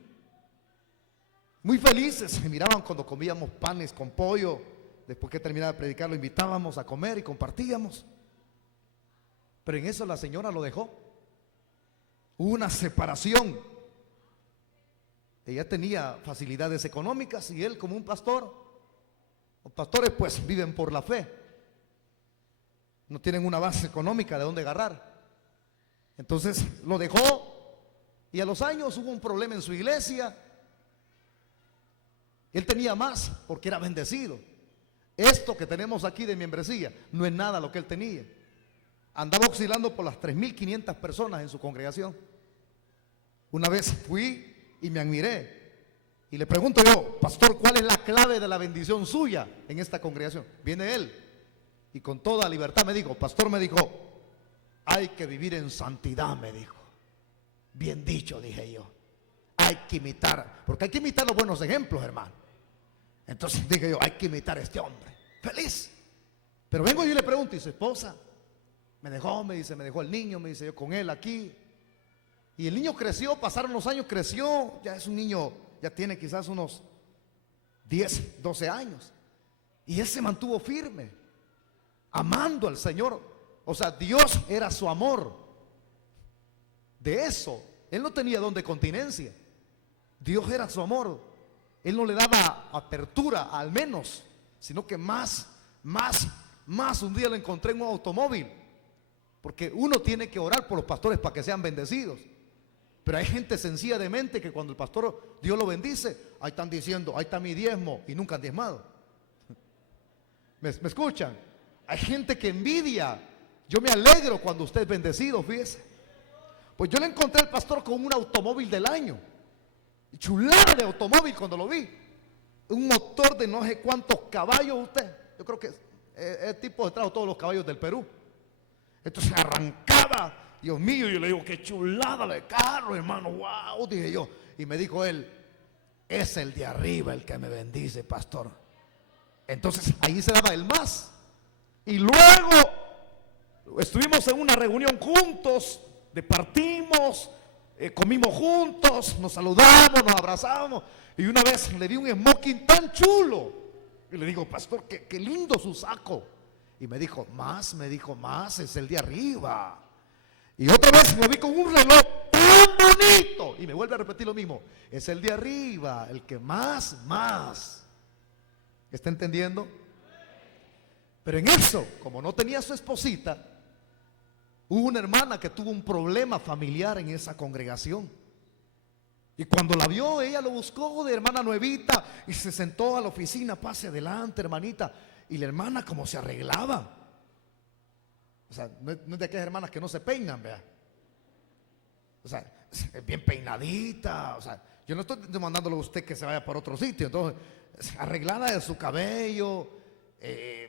Muy felices, se miraban cuando comíamos panes con pollo. Después que terminaba de predicar lo invitábamos a comer y compartíamos. Pero en eso la señora lo dejó. Hubo una separación. Ella tenía facilidades económicas y él, como un pastor, los pastores pues viven por la fe, no tienen una base económica de dónde agarrar. Entonces lo dejó y a los años hubo un problema en su iglesia. Él tenía más porque era bendecido. Esto que tenemos aquí de membresía no es nada lo que él tenía. Andaba oscilando por las 3.500 personas en su congregación. Una vez fui y me admiré y le pregunto yo, pastor, ¿cuál es la clave de la bendición suya en esta congregación? Viene él Y con toda libertad me dijo, pastor, me dijo, hay que vivir en santidad, me dijo. Bien dicho, dije yo. Hay que imitar, porque hay que imitar los buenos ejemplos, hermano. Entonces dije yo, hay que imitar a este hombre. Feliz. Pero vengo yo y le pregunto, y su esposa me dejó, me dice, me dejó el niño, me dice, yo con él aquí. Y el niño creció, pasaron los años, creció, ya es un niño, ya tiene quizás unos 10, 12 años. Y él se mantuvo firme, amando al Señor. O sea, Dios era su amor. De eso, él no tenía don de continencia. Dios era su amor. Él no le daba apertura, al menos, sino que más. Un día lo encontré en un automóvil, porque uno tiene que orar por los pastores para que sean bendecidos. Pero hay gente sencilla de mente que cuando el pastor, Dios lo bendice, ahí están diciendo, ahí está mi diezmo, y nunca han diezmado. ¿Me escuchan? Hay gente que envidia. Yo me alegro cuando usted es bendecido, fíjese. Pues yo le encontré al pastor con un automóvil del año. Chulada de automóvil cuando lo vi. Un motor de no sé cuántos caballos usted. Yo creo que el tipo trajo todos los caballos del Perú. Entonces arrancaba. Dios mío, yo le digo, qué chulada de carro, hermano. Wow, dije yo. Y me dijo él, es el de arriba el que me bendice, pastor. Entonces ahí se daba el más. Y luego estuvimos en una reunión juntos, departimos, comimos juntos, nos saludamos, nos abrazamos. Y una vez le di un smoking tan chulo. Y le digo, pastor, qué lindo su saco. Y me dijo, más, es el de arriba. Y otra vez lo vi con un reloj tan bonito. Y me vuelve a repetir lo mismo, es el de arriba, el que más. ¿Está entendiendo? Pero en eso, como no tenía su esposita, hubo una hermana que tuvo un problema familiar en esa congregación. Y cuando la vio, ella lo buscó de hermana nuevita y se sentó a la oficina, pase adelante, hermanita. Y la hermana como se arreglaba. O sea, no es de aquellas hermanas que no se peinan, vea. O sea, es bien peinadita. O sea, yo no estoy demandándole a usted que se vaya para otro sitio. Entonces, arreglada de su cabello,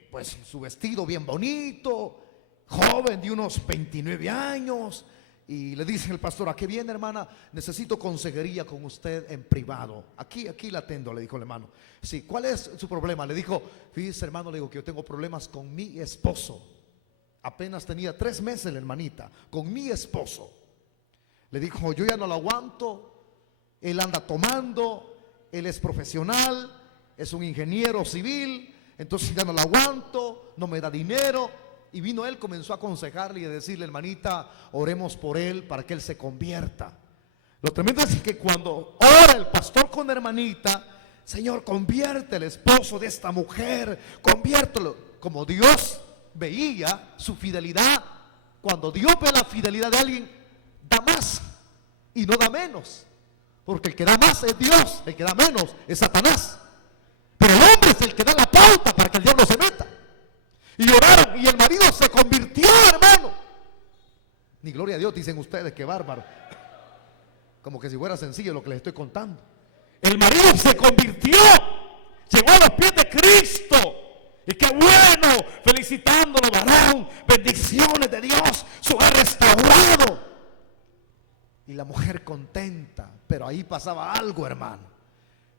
pues su vestido bien bonito, joven de unos 29 años. Y le dice el pastor, ¿a qué viene, hermana? Necesito consejería con usted en privado. Aquí la atendo, le dijo el hermano. Sí, ¿cuál es su problema? Le dijo, fíjese, hermano, le digo que yo tengo problemas con mi esposo. Apenas tenía 3 meses la hermanita, con mi esposo. Le dijo, yo ya no lo aguanto, él anda tomando, él es profesional, es un ingeniero civil, entonces ya no lo aguanto, no me da dinero. Y vino él, comenzó a aconsejarle y a decirle, hermanita, oremos por él para que él se convierta. Lo tremendo es que cuando ora el pastor con la hermanita, Señor, convierte el esposo de esta mujer, conviértelo. Como Dios veía su fidelidad, cuando Dios ve la fidelidad de alguien, da más y no da menos. Porque el que da más es Dios, el que da menos es Satanás. Pero el hombre es el que da la pauta para que el diablo se meta. Y oraron y el marido se convirtió, hermano. Ni gloria a Dios, dicen ustedes, qué bárbaro. Como que si fuera sencillo lo que les estoy contando. El marido se convirtió, llegó a los pies de Cristo. Y qué bueno, felicitándolo, varón, bendiciones de Dios, su hogar restaurado. Y la mujer contenta, pero ahí pasaba algo, hermano,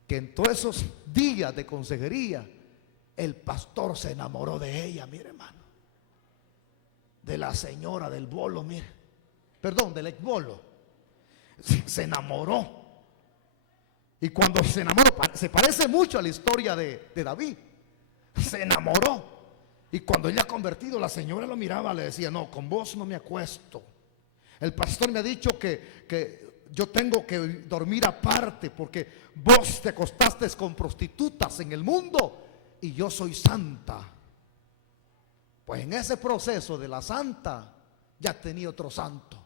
que en todos esos días de consejería, el pastor se enamoró de ella, mire, hermano. De la señora del bolo, mire. Perdón, del ex bolo. Se enamoró. Y cuando se enamoró, se parece mucho a la historia de David. Se enamoró. Y cuando ella convertido, la señora lo miraba, le decía, no, con vos no me acuesto. El pastor me ha dicho que yo tengo que dormir aparte porque vos te acostaste con prostitutas en el mundo. Y yo soy santa. Pues en ese proceso de la santa ya tenía otro santo.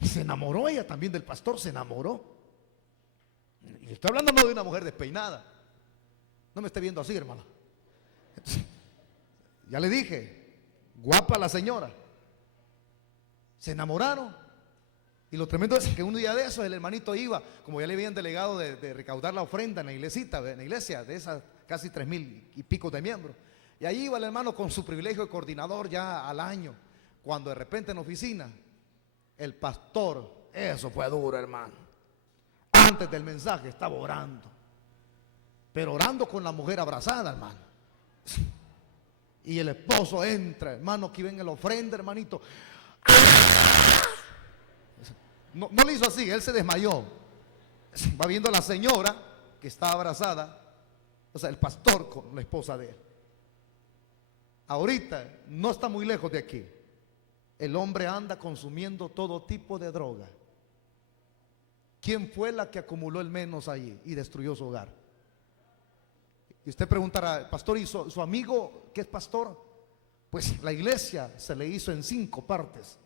Se enamoró ella también del pastor, se enamoró. Y estoy hablando no de una mujer despeinada. No me esté viendo así, hermano. Ya le dije, guapa la señora. Se enamoraron. Y lo tremendo es que un día de esos el hermanito iba, como ya le habían delegado de recaudar la ofrenda en la iglesita, en la iglesia de esa casi 3,000 y pico de miembros. Y ahí iba el hermano con su privilegio de coordinador ya al año, cuando de repente en la oficina, el pastor, eso fue duro, hermano, antes del mensaje estaba orando, pero orando con la mujer abrazada, hermano. Y el esposo entra, hermano, aquí ven la ofrenda, hermanito. No le hizo así, él se desmayó. Va viendo a la señora que está abrazada, o sea, el pastor con la esposa de él. Ahorita no está muy lejos de aquí. El hombre anda consumiendo todo tipo de droga. ¿Quién fue la que acumuló el menos allí y destruyó su hogar? Y usted preguntará, pastor, ¿y su amigo que es pastor? Pues la iglesia se le hizo en 5 partes.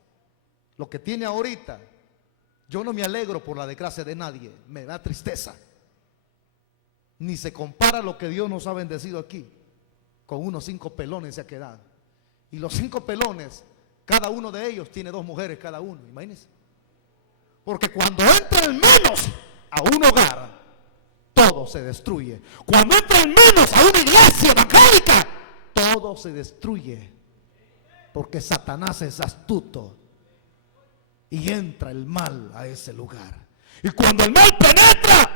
Lo que tiene ahorita, yo no me alegro por la desgracia de nadie, me da tristeza. Ni se compara lo que Dios nos ha bendecido aquí. Con unos 5 pelones se ha quedado. Y los 5 pelones, cada uno de ellos tiene 2 mujeres cada uno, imagínense. Porque cuando entra el menos a un hogar, todo se destruye. Cuando entra el menos a una iglesia evangélica, todo se destruye. Porque Satanás es astuto y entra el mal a ese lugar. Y cuando el mal penetra,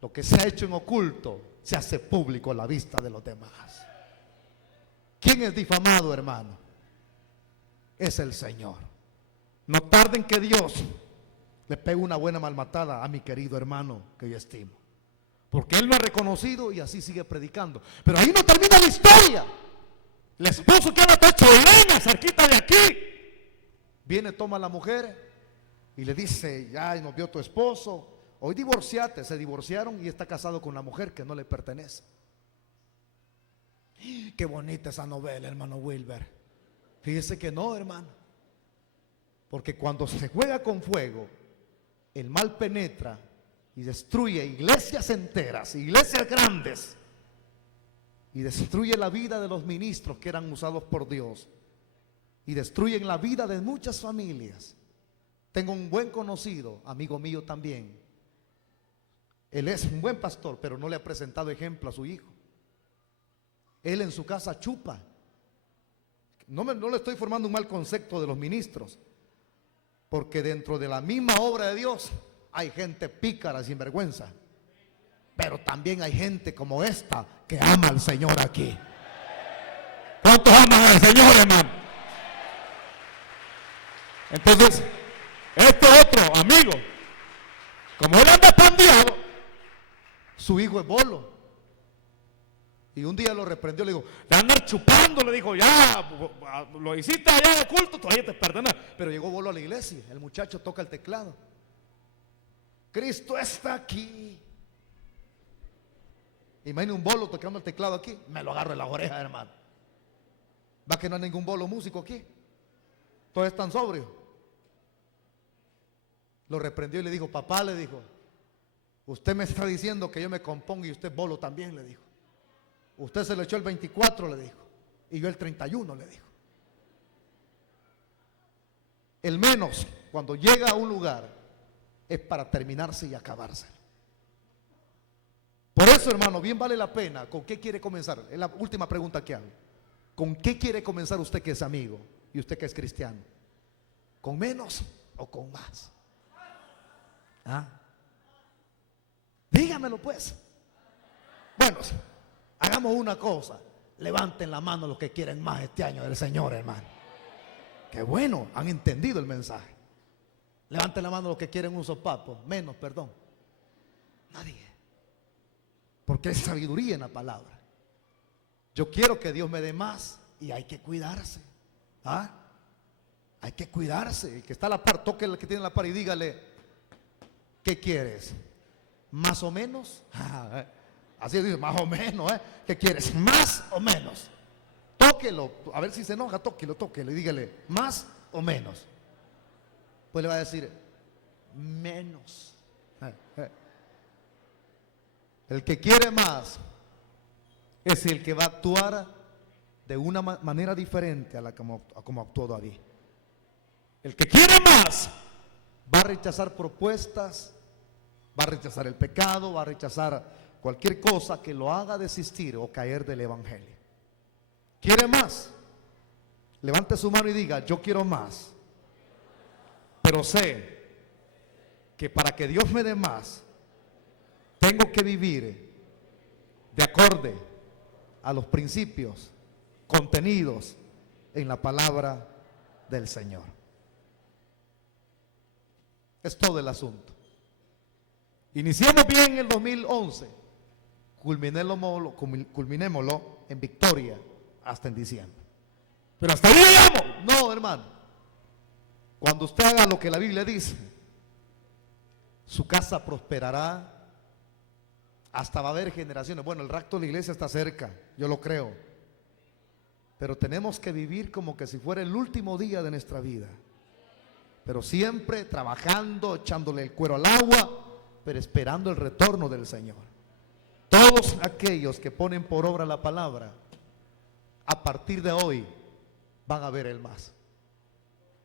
lo que se ha hecho en oculto se hace público a la vista de los demás. ¿Quién es difamado, hermano? Es el Señor. No tarden que Dios le pegue una buena malmatada a mi querido hermano que yo estimo, porque él lo ha reconocido y así sigue predicando. Pero ahí no termina la historia. El esposo que anda hecho leña cerquita de aquí, viene, toma a la mujer y le dice, ya nos vio tu esposo, hoy divorciate. Se divorciaron y está casado con la mujer que no le pertenece. Qué bonita esa novela, hermano Wilber. Fíjese que no, hermano, porque cuando se juega con fuego, el mal penetra y destruye iglesias enteras, iglesias grandes, y destruye la vida de los ministros que eran usados por Dios, y destruyen la vida de muchas familias. Tengo un buen conocido, amigo mío también. Él es un buen pastor, pero no le ha presentado ejemplo a su hijo. Él en su casa chupa. No le estoy formando un mal concepto de los ministros, porque dentro de la misma obra de Dios hay gente pícara, sin vergüenza, pero también hay gente como esta que ama al Señor aquí. ¿Cuántos aman al Señor, hermano? Entonces, este otro amigo, como él anda pandeado, su hijo es bolo. Y un día lo reprendió, le dijo, de andar chupando, le dijo, ya, lo hiciste allá de culto, todavía te perdonas. Pero llegó bolo a la iglesia, el muchacho toca el teclado. Cristo está aquí. Imagina un bolo tocando el teclado aquí, me lo agarro en las orejas, hermano. Va que no hay ningún bolo músico aquí, todos están sobrios. Lo reprendió y le dijo, papá, le dijo, usted me está diciendo que yo me compongo y usted bolo también, le dijo. Usted se lo echó el 24, le dijo, y yo el 31, le dijo. El menos, cuando llega a un lugar, es para terminarse y acabarse. Por eso, hermano, bien vale la pena. ¿Con qué quiere comenzar? Es la última pregunta que hago. ¿Con qué quiere comenzar usted que es amigo y usted que es cristiano? ¿Con menos o con más? ¿Ah? Dígamelo pues. Bueno, hagamos una cosa. Levanten la mano los que quieren más este año del Señor, hermano. Qué bueno, han entendido el mensaje. Levanten la mano los que quieren un sopapo. Menos, perdón. Nadie. Porque hay sabiduría en la palabra. Yo quiero que Dios me dé más y hay que cuidarse. ¿Ah? Hay que cuidarse. El que está a la par, toque el que tiene la par y dígale, ¿qué quieres? ¿Más o menos? Así dice, más o menos, ¿eh? ¿Qué quieres? ¿Más o menos? Tóquelo, a ver si se enoja, tóquelo y dígale, ¿más o menos? Pues le va a decir, menos. El que quiere más es el que va a actuar de una manera diferente a la como actuó David. El que quiere más va a rechazar propuestas, va a rechazar el pecado, va a rechazar cualquier cosa que lo haga desistir o caer del evangelio. ¿Quiere más? Levante su mano y diga: yo quiero más. Pero sé que para que Dios me dé más, tengo que vivir de acorde a los principios contenidos en la palabra del Señor. Es todo el asunto. Iniciamos bien el 2011, culminémoslo en victoria hasta en diciembre. Pero hasta ahí llegamos. No, hermano. Cuando usted haga lo que la Biblia dice, su casa prosperará, hasta va a haber generaciones. Bueno, el rapto de la iglesia está cerca, yo lo creo, pero tenemos que vivir como que si fuera el último día de nuestra vida, pero siempre trabajando, echándole el cuero al agua, pero esperando el retorno del Señor. Todos aquellos que ponen por obra la palabra, a partir de hoy van a ver el más.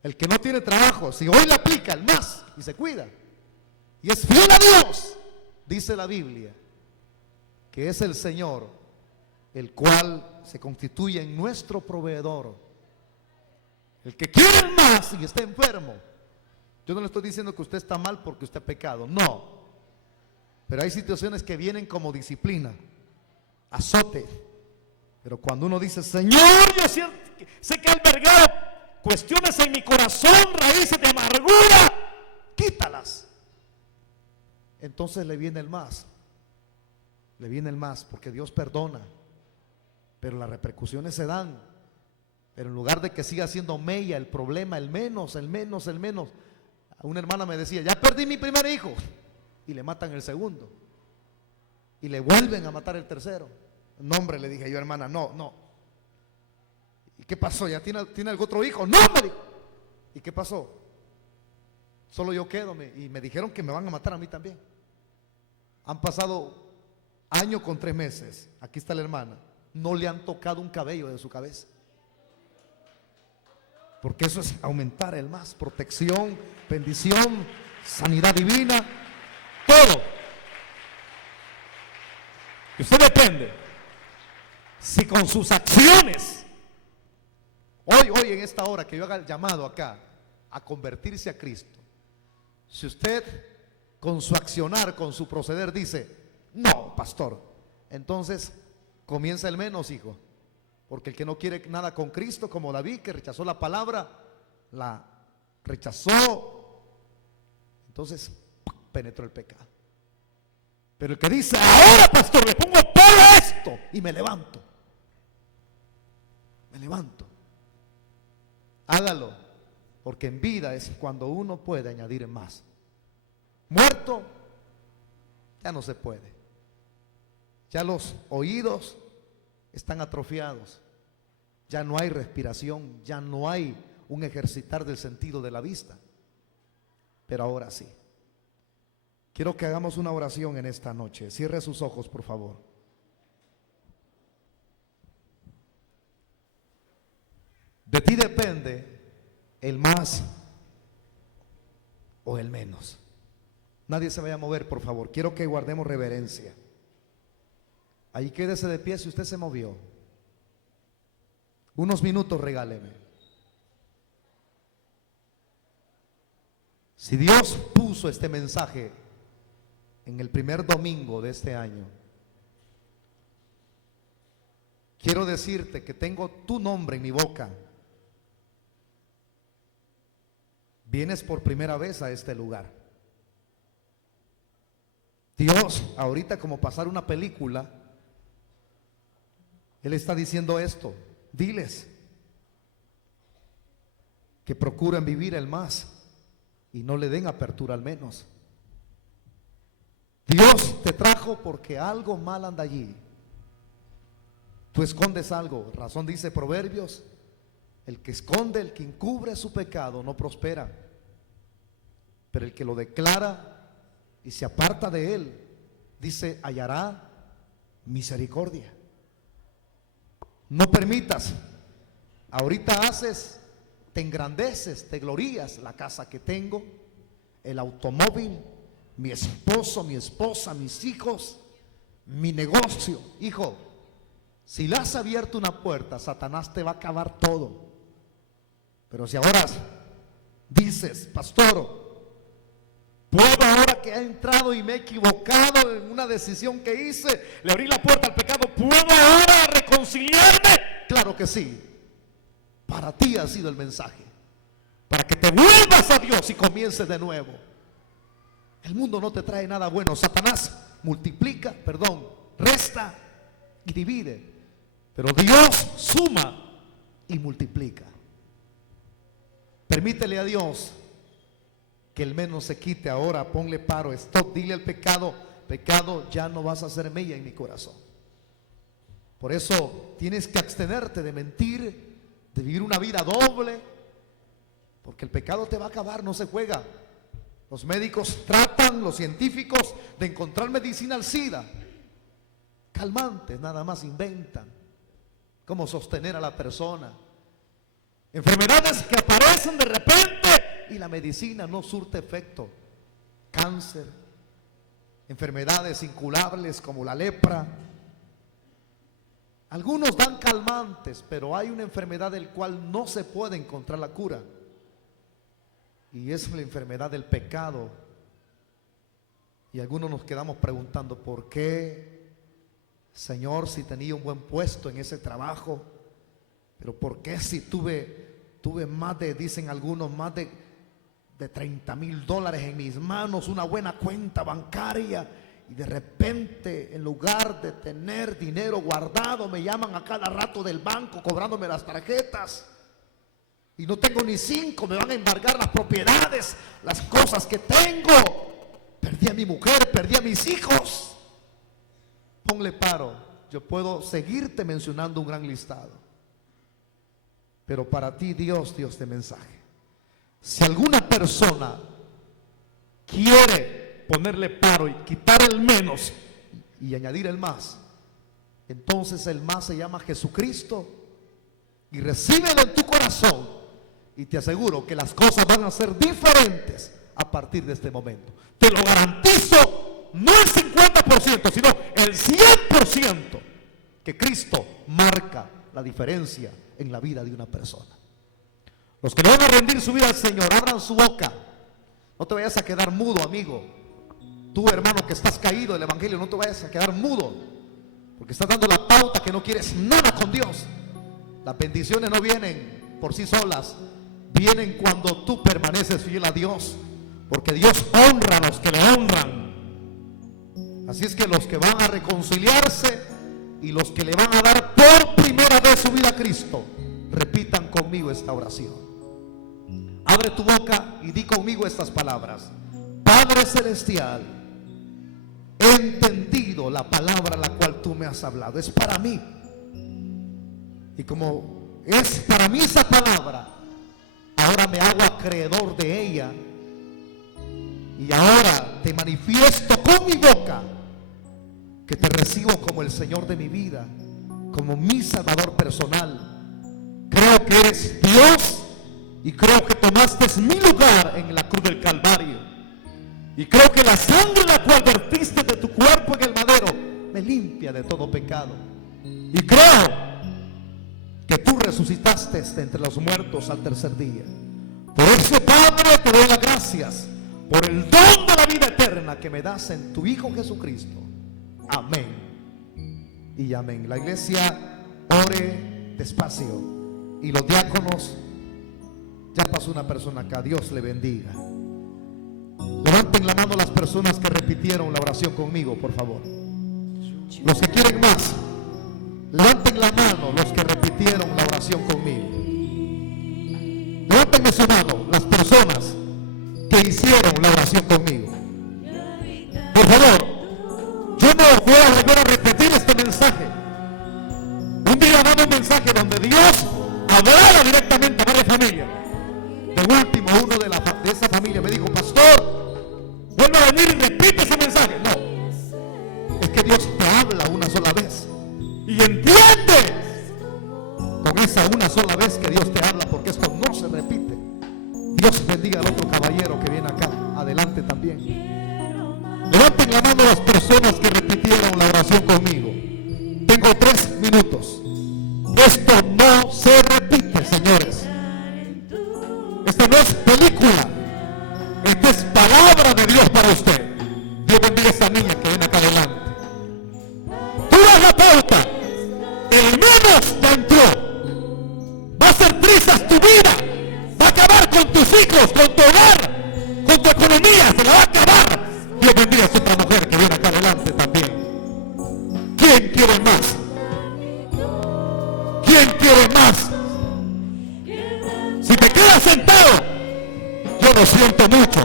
El que no tiene trabajo, si hoy le aplica el más y se cuida y es fiel a Dios, dice la Biblia que es el Señor el cual se constituye en nuestro proveedor. El que quiere el más y está enfermo, yo no le estoy diciendo que usted está mal porque usted ha pecado, no, pero hay situaciones que vienen como disciplina, azote. Pero cuando uno dice: Señor, yo sé que he albergado cuestiones en mi corazón, raíces de amargura, quítalas. Entonces le viene el más. Le viene el más, porque Dios perdona, pero las repercusiones se dan. Pero en lugar de que siga siendo mella el problema, el menos. Una hermana me decía: ya perdí mi primer hijo, y le matan el segundo, y le vuelven a matar el tercero. No, hombre, le dije yo: hermana, no. ¿Y qué pasó? ¿Ya tiene algún otro hijo? No, me dijo. ¿Y qué pasó? Solo yo quedo, y me dijeron que me van a matar a mí también. Han pasado año con 3 meses. Aquí está la hermana. No le han tocado un cabello de su cabeza. Porque eso es aumentar el más. Protección, bendición, sanidad divina, todo. Y usted depende si con sus acciones, hoy en esta hora que yo haga el llamado acá a convertirse a Cristo, si usted con su accionar, con su proceder dice: no, pastor, entonces comienza el menos, hijo. Porque el que no quiere nada con Cristo, como David, que rechazó la palabra, la rechazó, entonces penetró el pecado. Pero el que dice: ahora, pastor, le pongo todo esto y me levanto, hágalo, porque en vida es cuando uno puede añadir más. Muerto ya no se puede. Ya los oídos están atrofiados, ya no hay respiración, ya no hay un ejercitar del sentido de la vista. Pero ahora sí, quiero que hagamos una oración en esta noche. Cierre sus ojos, por favor. De ti depende el más o el menos. Nadie se vaya a mover, por favor. Quiero que guardemos reverencia. Ahí quédese de pie si usted se movió. Unos minutos regáleme. Si Dios puso este mensaje en el primer domingo de este año, quiero decirte que tengo tu nombre en mi boca. Vienes por primera vez a este lugar. Dios, ahorita como pasar una película, Él está diciendo esto: diles que procuren vivir el más y no le den apertura al menos. Dios te trajo porque algo mal anda allí. Tú escondes algo. Razón dice Proverbios: el que esconde, el que encubre su pecado no prospera, pero el que lo declara y se aparta de él, dice, hallará misericordia. No permitas, ahorita haces, te engrandeces, te glorías: la casa que tengo, el automóvil, mi esposo, mi esposa, mis hijos, mi negocio. Hijo, si le has abierto una puerta, Satanás te va a acabar todo. Pero si ahora dices, pastor, puedo ahora que he entrado y me he equivocado en una decisión que hice, le abrí la puerta al pecado, ¿puedo ahora reconciliarme? Claro que sí. Para ti ha sido el mensaje, para que te vuelvas a Dios y comiences de nuevo. El mundo no te trae nada bueno. Satanás resta y divide, pero Dios suma y multiplica. Permítele a Dios que el menos se quite ahora. Ponle paro, stop, dile al pecado: pecado, ya no vas a hacer mella en mi corazón. Por eso tienes que abstenerte de mentir, de vivir una vida doble, porque el pecado te va a acabar, no se juega. Los médicos tratan, los científicos, de encontrar medicina al SIDA. Calmantes nada más inventan cómo sostener a la persona. Enfermedades que aparecen de repente y la medicina no surte efecto. Cáncer, enfermedades incurables como la lepra. Algunos dan calmantes, pero hay una enfermedad del cual no se puede encontrar la cura, y es la enfermedad del pecado. Y algunos nos quedamos preguntando: ¿por qué, Señor, si tenía un buen puesto en ese trabajo? Pero ¿por qué si tuve más de, dicen algunos, más de $30,000 en mis manos, una buena cuenta bancaria, y de repente, en lugar de tener dinero guardado, me llaman a cada rato del banco cobrándome las tarjetas? Y no tengo ni 5, me van a embargar las propiedades, las cosas que tengo. Perdí a mi mujer, perdí a mis hijos. Ponle paro. Yo puedo seguirte mencionando un gran listado, pero para ti Dios dio este mensaje. Si alguna persona quiere ponerle paro y quitar el menos y añadir el más, entonces el más se llama Jesucristo, y recíbelo en tu corazón, y te aseguro que las cosas van a ser diferentes a partir de este momento. Te lo garantizo, no el 50%, sino el 100%, que Cristo marca la diferencia en la vida de una persona. Los que le van a rendir su vida al Señor, abran su boca. No te vayas a quedar mudo, amigo. Tú, hermano, que estás caído del evangelio, no te vayas a quedar mudo, porque estás dando la pauta que no quieres nada con Dios. Las bendiciones no vienen por sí solas, vienen cuando tú permaneces fiel a Dios, porque Dios honra a los que le honran. Así es que los que van a reconciliarse y los que le van a dar por primera vez su vida a Cristo, repitan conmigo esta oración. Abre tu boca y di conmigo estas palabras: Padre celestial, he entendido la palabra la cual tú me has hablado, es para mí. Y como es para mí esa palabra, ahora me hago acreedor de ella, y ahora te manifiesto con mi boca que te recibo como el Señor de mi vida, como mi Salvador personal. Creo que eres Dios, y creo que tomaste mi lugar en la cruz del Calvario, y creo que la sangre la cual vertiste de tu cuerpo en el madero me limpia de todo pecado, y creo que tú resucitaste de entre los muertos al tercer día. Por eso, Padre, te doy las gracias por el don de la vida eterna que me das en tu Hijo Jesucristo. Amén y amén. La iglesia ore despacio, y los diáconos, ya pasó una persona acá, Dios le bendiga. Levanten la mano las personas que repitieron la oración conmigo, por favor. Los que quieren más, levanten la mano los que repitieron la oración conmigo. Levántenme su mano las personas que hicieron la oración conmigo. Por favor, yo no voy a volver a repetir este mensaje. Un día daba un mensaje donde Dios hablaba directamente a varias familias. De último, uno de esa familia me dijo: pastor, vuelve a venir y repite ese mensaje. No, es que Dios te habla una sola vez, y entiende con esa una sola vez que Dios te habla, porque esto no se repite. Dios bendiga al otro caballero que viene acá adelante también. Levanten la mano las personas que repitieron la oración conmigo. Tengo 3 minutos. Esto no se repite, señores. Esta no es película. Esta es palabra de Dios para usted. Dios bendiga a esta niña que viene acá adelante. Tú das la pauta. El menos ya entró. Va a ser trizas tu vida. Va a acabar con tus hijos, con tu hogar, con tu economía. Se la va a acabar. Dios bendiga a esta otra mujer que viene acá adelante también. ¿Quién quiere más? ¿Quién quiere más? Si te quedas sentado, yo lo siento mucho,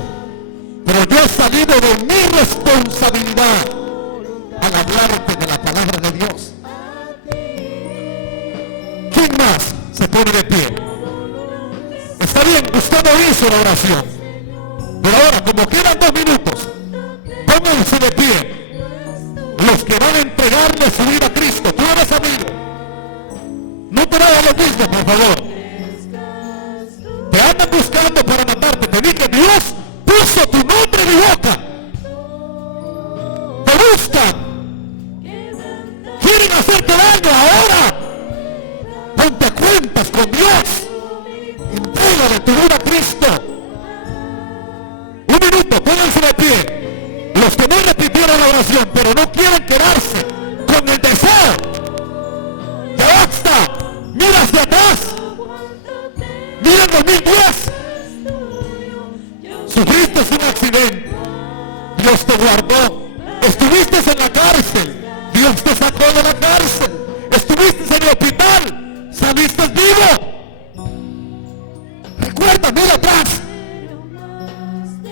pero yo he salido de mi responsabilidad al hablarte de la palabra de Dios. ¿Quién más se pone de pie? Está bien, usted no hizo la oración, pero ahora, como quedan 2 minutos, pónganse de pie los que van a entregarle su vida a Cristo. Tú eres amigo. No te hagas lo mismo, por favor. Te andan buscando para matarte. Te dije, Dios puso tu nombre en mi boca. Te buscan. Quieren hacerte daño ahora. Ponte cuentas con Dios. Entrégale tu vida a Cristo. 1 minuto, pónganse de pie. Los que no repitieron la oración, pero no quieren quedarse con el deseo. Ya basta. Mira hacia atrás. Mira el 2010. Sufriste un accidente. Dios te guardó. Estuviste en la cárcel. Dios te sacó de la cárcel. Estuviste en el hospital. Saliste vivo. Recuerda, mira atrás.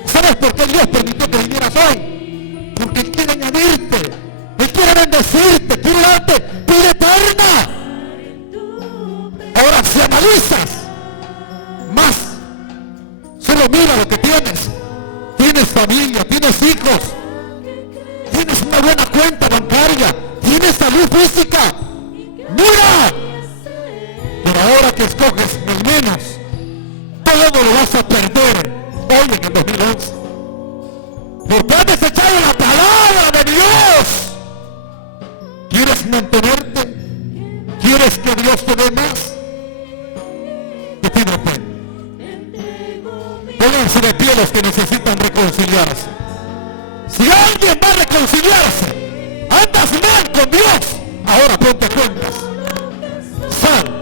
¿Sabes por qué Dios permitió que vinieras hoy? Porque Él quiere añadirte. Él quiere bendecirte. Quiere darte vida eterna. Ahora, si analizas más, solo mira lo que tienes. Tienes familia, tienes hijos, tienes una buena cuenta bancaria, tienes salud física. Mira. Pero ahora que escoges el menos, todo lo vas a perder hoy en el 2011. Porque has desechado la palabra de Dios. ¿Quieres mantenerte? ¿Quieres que Dios te dé más? Te pido pena. Pónganse de pie los que necesitan reconciliarse. Si alguien va a reconciliarse, andas mal con Dios, ahora ponte cuentas. Sal.